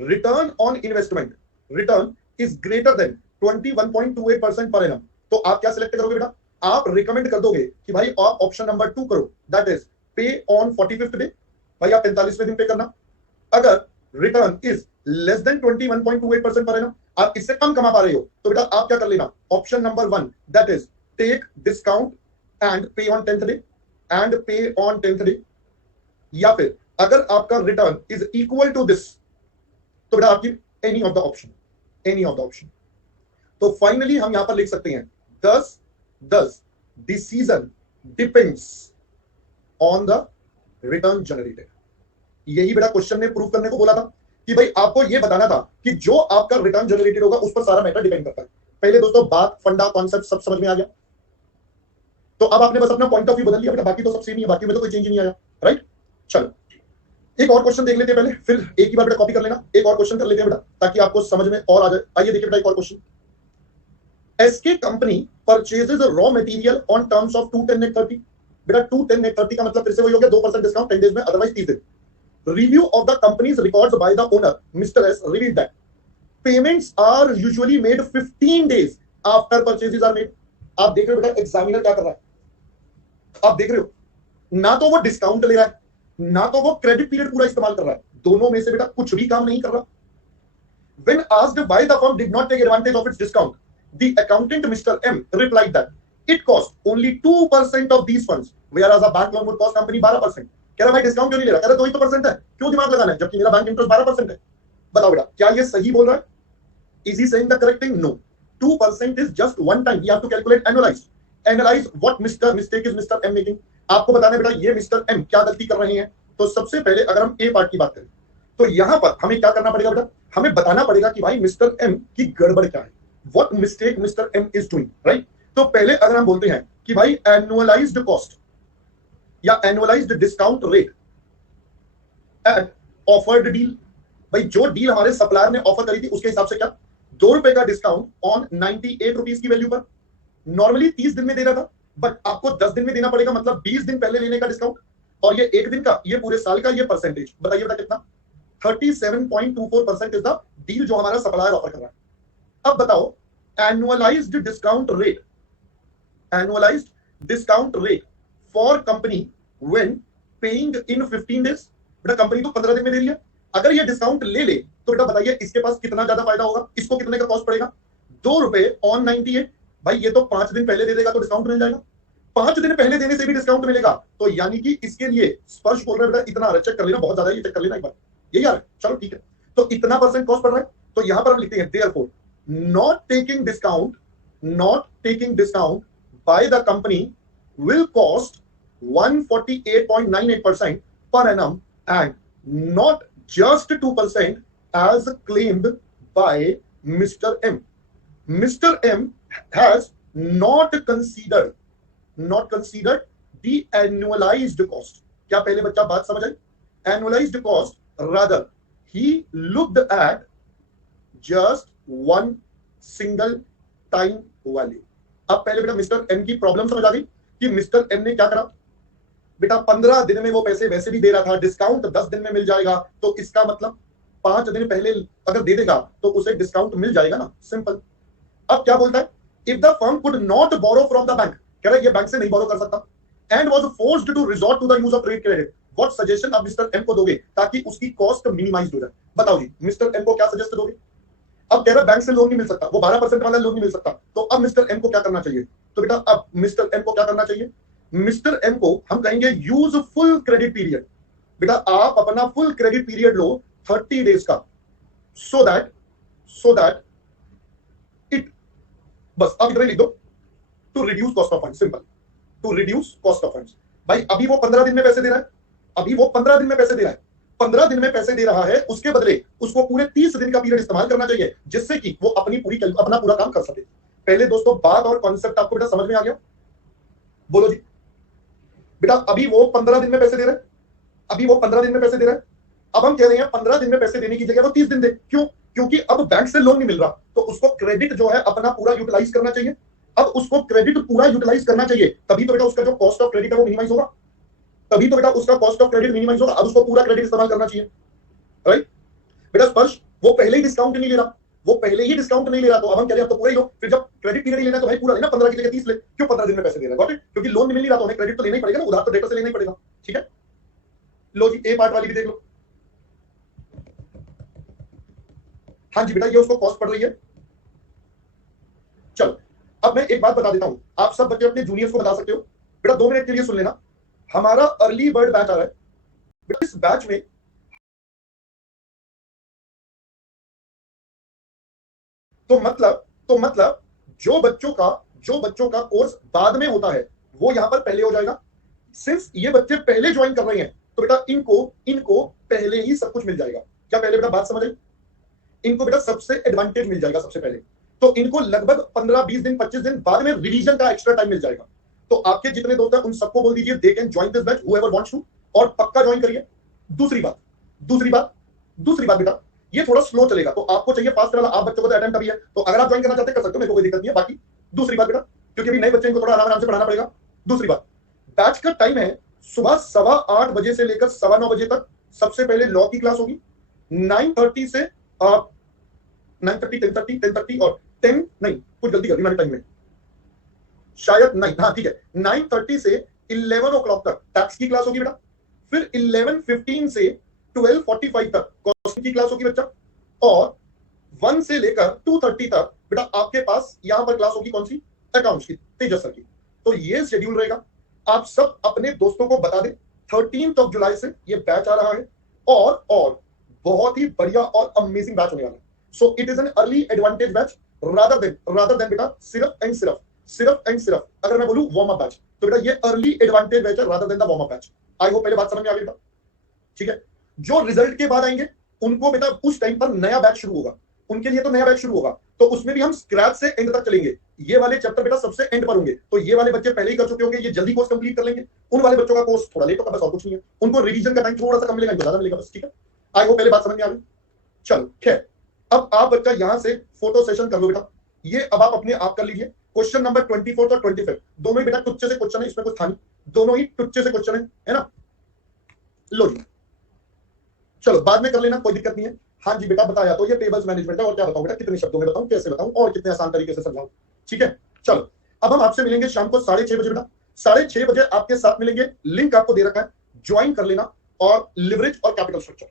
return on investment return is greater than 21.28% per annum, तो आप क्या सिलेक्ट करोगे बेटा? आप रिकमेंड कर दोगे कि भाई आप ऑप्शन नंबर 2 करो, दैट इज पे ऑन 45th डे. भाई आप 45वें दिन पे करना. अगर return is less than 21.28% per annum, आप इससे कम कमा पा रहे हो, तो बेटा आप क्या कर लेना? Option number 1, that is take discount and pay on 10th day. या फिर अगर आपका return is equal to this, तो बेटा आपकी एनी ऑफ द ऑप्शन. तो फाइनली हम यहां पर लिख सकते हैं thus decision depends on the return generated. यही बेटा क्वेश्चन ने प्रूव करने को बोला था कि भाई आपको ये बताना था कि जो आपका रिटर्न जनरेटेड होगा उस पर सारा मैटर डिपेंड करता है. पहले दोस्तों बात, फंडा, कॉन्सेप्ट सब समझ में आ गया. तो अब आपने बस अपना पॉइंट ऑफ व्यू बदल लिया बेटा, बाकी तो सब सेम ही है, बाकी में तो कोई चेंज नहीं आया, राइट? चलो एक और क्वेश्चन देख लेते हैं पहले, फिर एक ही बार बेटा कॉपी कर लेना. एक और क्वेश्चन कर लेते हैं बेटा ताकि आपको समझ में और आ जाए. आइए देखिए बेटा एक और question. SK company purchases raw material on terms of 210 net 30. बेटा 210 नेट 30 का मतलब फिर से वही हो गया, 2% डिस्काउंट 10 डेज में, अदरवाइज 30 दिन. Review of the company's records by the owner, Mr. S, revealed that payments are usually made 15 days after purchases are made. आप देख रहे हो बेटा एग्जामिनर क्या कर रहा है? आप देख रहे हो ना तो वो डिस्काउंट ले रहा है, ना तो वो क्रेडिट पीरियड पूरा इस्तेमाल कर रहा है. दोनों में से बेटा कुछ भी काम नहीं कर रहा. When asked why the firm did not take advantage of its discount, the accountant Mr. M replied that it cost only 2% of these funds, whereas a bank loan would cost company 12%. कह रहा भाई discount क्यों नहीं ले रहा? कह रहा 2% है, क्यों दिमाग लगाना है जबकि मेरा बैंक इंटरेस्ट 12% है. बताओ बेटा क्या ये सही बोल रहा है? Is he saying the correct thing? No. 2% is just one time. We have to calculate analyze what mistake is Mr. M making. आपको बताना है बेटा ये मिस्टर एम क्या गलती कर रहे हैं. तो सबसे पहले अगर हम ए पार्ट की बात करें तो यहां पर हमें क्या करना पड़ेगा बेटा? हमें बताना पड़ेगा कि भाई मिस्टर एम की गड़बड़ क्या है, what mistake mister M is doing, right? तो पहले अगर हम बोलते हैं कि भाई एनुअलाइज्ड कॉस्ट या annualized discount rate at offered deal, भाई जो डील हमारे सप्लायर ने ऑफर करी थी उसके हिसाब से क्या 2 रुपए का डिस्काउंट ऑन 98 रुपीज की वैल्यू पर. नॉर्मली 30 दिन में दे रहा था, बट आपको 10 दिन में देना पड़ेगा, मतलब 20 दिन पहले लेने का डिस्काउंट. और ये एक दिन का, ये पूरे साल का, ये परसेंटेज बताइए बेटा कितना? 37.24% इज द डील जो हमारा सप्लायर ऑफर कर रहा है. अब बताओ annualised discount rate for company when paying in 15 days. बेटा कंपनी तो 15 दिन में दे रही है, अगर ये डिस्काउंट ले ले तो बेटा बताइए इसके पास कितना ज्यादा फायदा होगा, इसको कितने का कॉस्ट पड़ेगा? 2 रुपए ऑन 98 भाई ये तो 5 दिन पहले दे देगा तो डिस्काउंट मिल जाएगा, 5 दिन पहले देने से भी डिस्काउंट मिलेगा। तो यानी कि इसके लिए स्पर्श बोल रहा है बेटा इतना चेक कर लेना, बहुत ज्यादा ये चेक कर लेना एक बार, ये यार चलो ठीक है। तो इतना परसेंट कॉस्ट पड़ रहा है, तो यहां पर हम लिखते हैं therefore not taking discount by the company will cost 148.98% per annum and not just 2% as claimed by Mr. M. Mr. M has not considered the annualized cost. क्या पहले बच्चा बात समझ आई? Annualized cost, rather he looked at just one single time value. अब पहले बेटा mister M की problem समझ आ गई कि मिस्टर एम ने क्या करा बेटा, 15 दिन में वो पैसे वैसे भी दे रहा था, डिस्काउंट 10 दिन में मिल जाएगा, तो इसका मतलब 5 दिन पहले अगर दे देगा तो उसे डिस्काउंट मिल जाएगा ना, सिंपल। अब क्या बोलता है, if the firm could not borrow from the bank, कह रहा है ये बैंक से नहीं बोरो कर सकता, and was forced to resort to the use of trade credit, what suggestion आप मिस्टर एम को दोगे ताकि उसकी कॉस्ट मिनिमाइज हो जाए? बताओ जी, मिस्टर एम को क्या सजेस्ट दोगे? अब कह रहा है बैंक से लोन नहीं मिल सकता, वो 12% वाला लोन नहीं मिल सकता, तो अब मिस्टर एम को क्या करना चाहिए? तो बेटा अब मिस्टर एम को क्या करना चाहिए? मिस्टर एम को हम कहेंगे यूज फुल क्रेडिट पीरियड। बेटा आप अपना फुल क्रेडिट पीरियड लो 30 डेज का, सो दैट इट, बस अब इतना लिख दो, to reduce cost of fund, simple, to reduce cost of funds. भाई अभी वो 15 दिन में पैसे दे रहा है, 15 दिन में पैसे दे रहा है, उसके बदले उसको पूरे 30 दिन का पीरियड इस्तेमाल करना चाहिए, जिससे कि वो अपना पूरा काम कर सके। पहले दोस्तों बात और कॉन्सेप्ट आपको बेटा समझ में आ गया? बोलो जी। बेटा अभी वो 15 दिन में पैसे दे रहा है, अब हम कह रहे हैं 15 दिन में पैसे देने की जगह वो 30 दिन दे। क्यों? क्योंकि अब बैंक से लोन नहीं मिल रहा, तो उसको क्रेडिट जो है अपना पूरा यूटिलाइज करना चाहिए। अब उसको क्रेडिट पूरा यूटिलाइज करना चाहिए, तभी तो बेटा उसका जो कॉस्ट ऑफ क्रेडिट है वो मिनिमाइज होगा, अब उसको पूरा क्रेडिट इस्तेमाल करना चाहिए, राइट? बेटा स्पर्श वो पहले ही डिस्काउंट नहीं ले रहा, तो अब हम कह रहे हैं अब तो पूरा ही लो, फिर जब क्रेडिट पीरियड लेना तो भाई पूरा लेना, 15 की जगह 30 ले। क्यों? 15 दिन में पैसे दे रहा है, गॉट इट? क्योंकि लोन नहीं मिल रहा तो हमें क्रेडिट तो लेना ही पड़ेगा ना, उधार तो डेटर से लेना ही पड़ेगा, ठीक है? लो जी, ए पार्ट वाली भी देख लो। हाँ जी बेटा, ये उसको कॉस्ट पड़ रही है। चलो अब मैं एक बात बता देता हूं, आप सब बच्चे अपने जूनियर्स को बता सकते हो। बेटा 2 मिनट के लिए सुन लेना, हमारा अर्ली बर्ड बैच आ रहा है बेटा, इस बैच में तो मतलब जो बच्चों का कोर्स बाद में होता है वो यहां पर पहले हो जाएगा। सिंस ये बच्चे पहले ज्वाइन कर रहे हैं तो बेटा इनको पहले ही सब कुछ मिल जाएगा। क्या पहले बेटा बात समझ आई? इनको बेटा सबसे एडवांटेज मिल जाएगा सबसे पहले, तो इनको लगभग 15-20 दिन 25 दिन बाद में रिवीजन का एक्स्ट्रा टाइम मिल जाएगा। तो आपके जितने दोस्त हैं उन सबको बोल दीजिए they can join this batch, whoever wants to, और पक्का ज्वाइन करिए। दूसरी बात बेटा, ये थोड़ा स्लो चलेगा, तो आपको चाहिए फास्ट वाला, आप बच्चों को तो अटेम्प्ट अभी है, तो अगर आप ज्वाइन करना चाहते कर सकते हो, मेरे को कोई दिक्कत नहीं है। बाकी दूसरी बात बेटा, क्योंकि अभी नए बच्चे इनको थोड़ा आराम से पढ़ाना पड़ेगा। दूसरी बात, बैच का टाइम है सुबह 8:15 बजे से लेकर 9:15 बजे तक। सबसे पहले लॉ की क्लास होगी 9:30 से 9:30 10:30 और 10 नहीं, कुछ गलती कर दी मैंने टाइम में, शायद नहीं, हाँ ठीक है, 9:30 से 11 o'clock तक टैक्स की क्लास होगी बेटा। फिर 11:15 से 12:45 तक कॉस्टिंग की क्लास होगी बच्चा, और 1 से लेकर 2:30 तक बेटा आपके पास यहां पर क्लास होगी कौन सी? अकाउंट्स की, तेजस सर की। तो ये शेड्यूल रहेगा, आप सब अपने दोस्तों को बता दें 13 जुलाई से ये बैच आ रहा है, और बहुत ही बढ़िया और अमेजिंग बैच होने वाला है। So it is an early advantage batch rather than बेटा सिर्फ एंड सिर्फ अगर मैं बोलूं वार्म अप बैच, तो बेटा ये अर्ली एडवांटेज बैच है rather than the warm up batch. I hope पहले बात समझ में आ गई बेटा, ठीक है? जो रिजल्ट के बाद आएंगे उनको बेटा उस टाइम पर नया बैच शुरू होगा, उनके लिए तो नया बैच शुरू होगा, तो उसमें भी हम स्क्रैच से एंड तक चलेंगे। ये वाले चैप्टर बेटा सबसे एंड पर होंगे, तो ये वाले बच्चे पहले ही कर चुके होंगे, ये जल्दी कोर्स कंप्लीट कर लेंगे। उन वाले बच्चों का कोर्स थोड़ा लेट होगा, बस और कुछ नहीं है, उनको रिवीजन का टाइम थोड़ा सा कम मिलेगा, ज्यादा मिलेगा बस, ठीक है? आई होप पहले बात समझ में आ गई। चलो खैर, अब आप बच्चा यहां से फोटो सेशन कर लो बेटा, ये अब आप अपने आप कर लीजिए। क्वेश्चन नंबर 24 और 25 दोनों ही बेटा टुच्चे से क्वेश्चन है, इसमें कुछ था नहीं, दोनों ही टुच्चे से क्वेश्चन है ना? लो जी, चलो बाद में कर लेना, कोई दिक्कत नहीं है। हाँ जी बेटा बताया, तो ये टेबल्स मैनेजमेंट है, और क्या बताऊं बेटा, कितने शब्दों में बताऊं, कैसे बताऊं, और कितने आसान तरीके से समझाऊं, ठीक है? चलो अब हम आपसे मिलेंगे शाम को 6:30 बजे बेटा, 6:30 बजे आपके साथ मिलेंगे। लिंक आपको दे रखा है, ज्वाइन कर लेना, और लिवरेज और capital structure.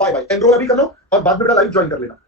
Bye bye, enroll अभी कर लो और बाद में बेटा लाइव ज्वाइन कर लेना।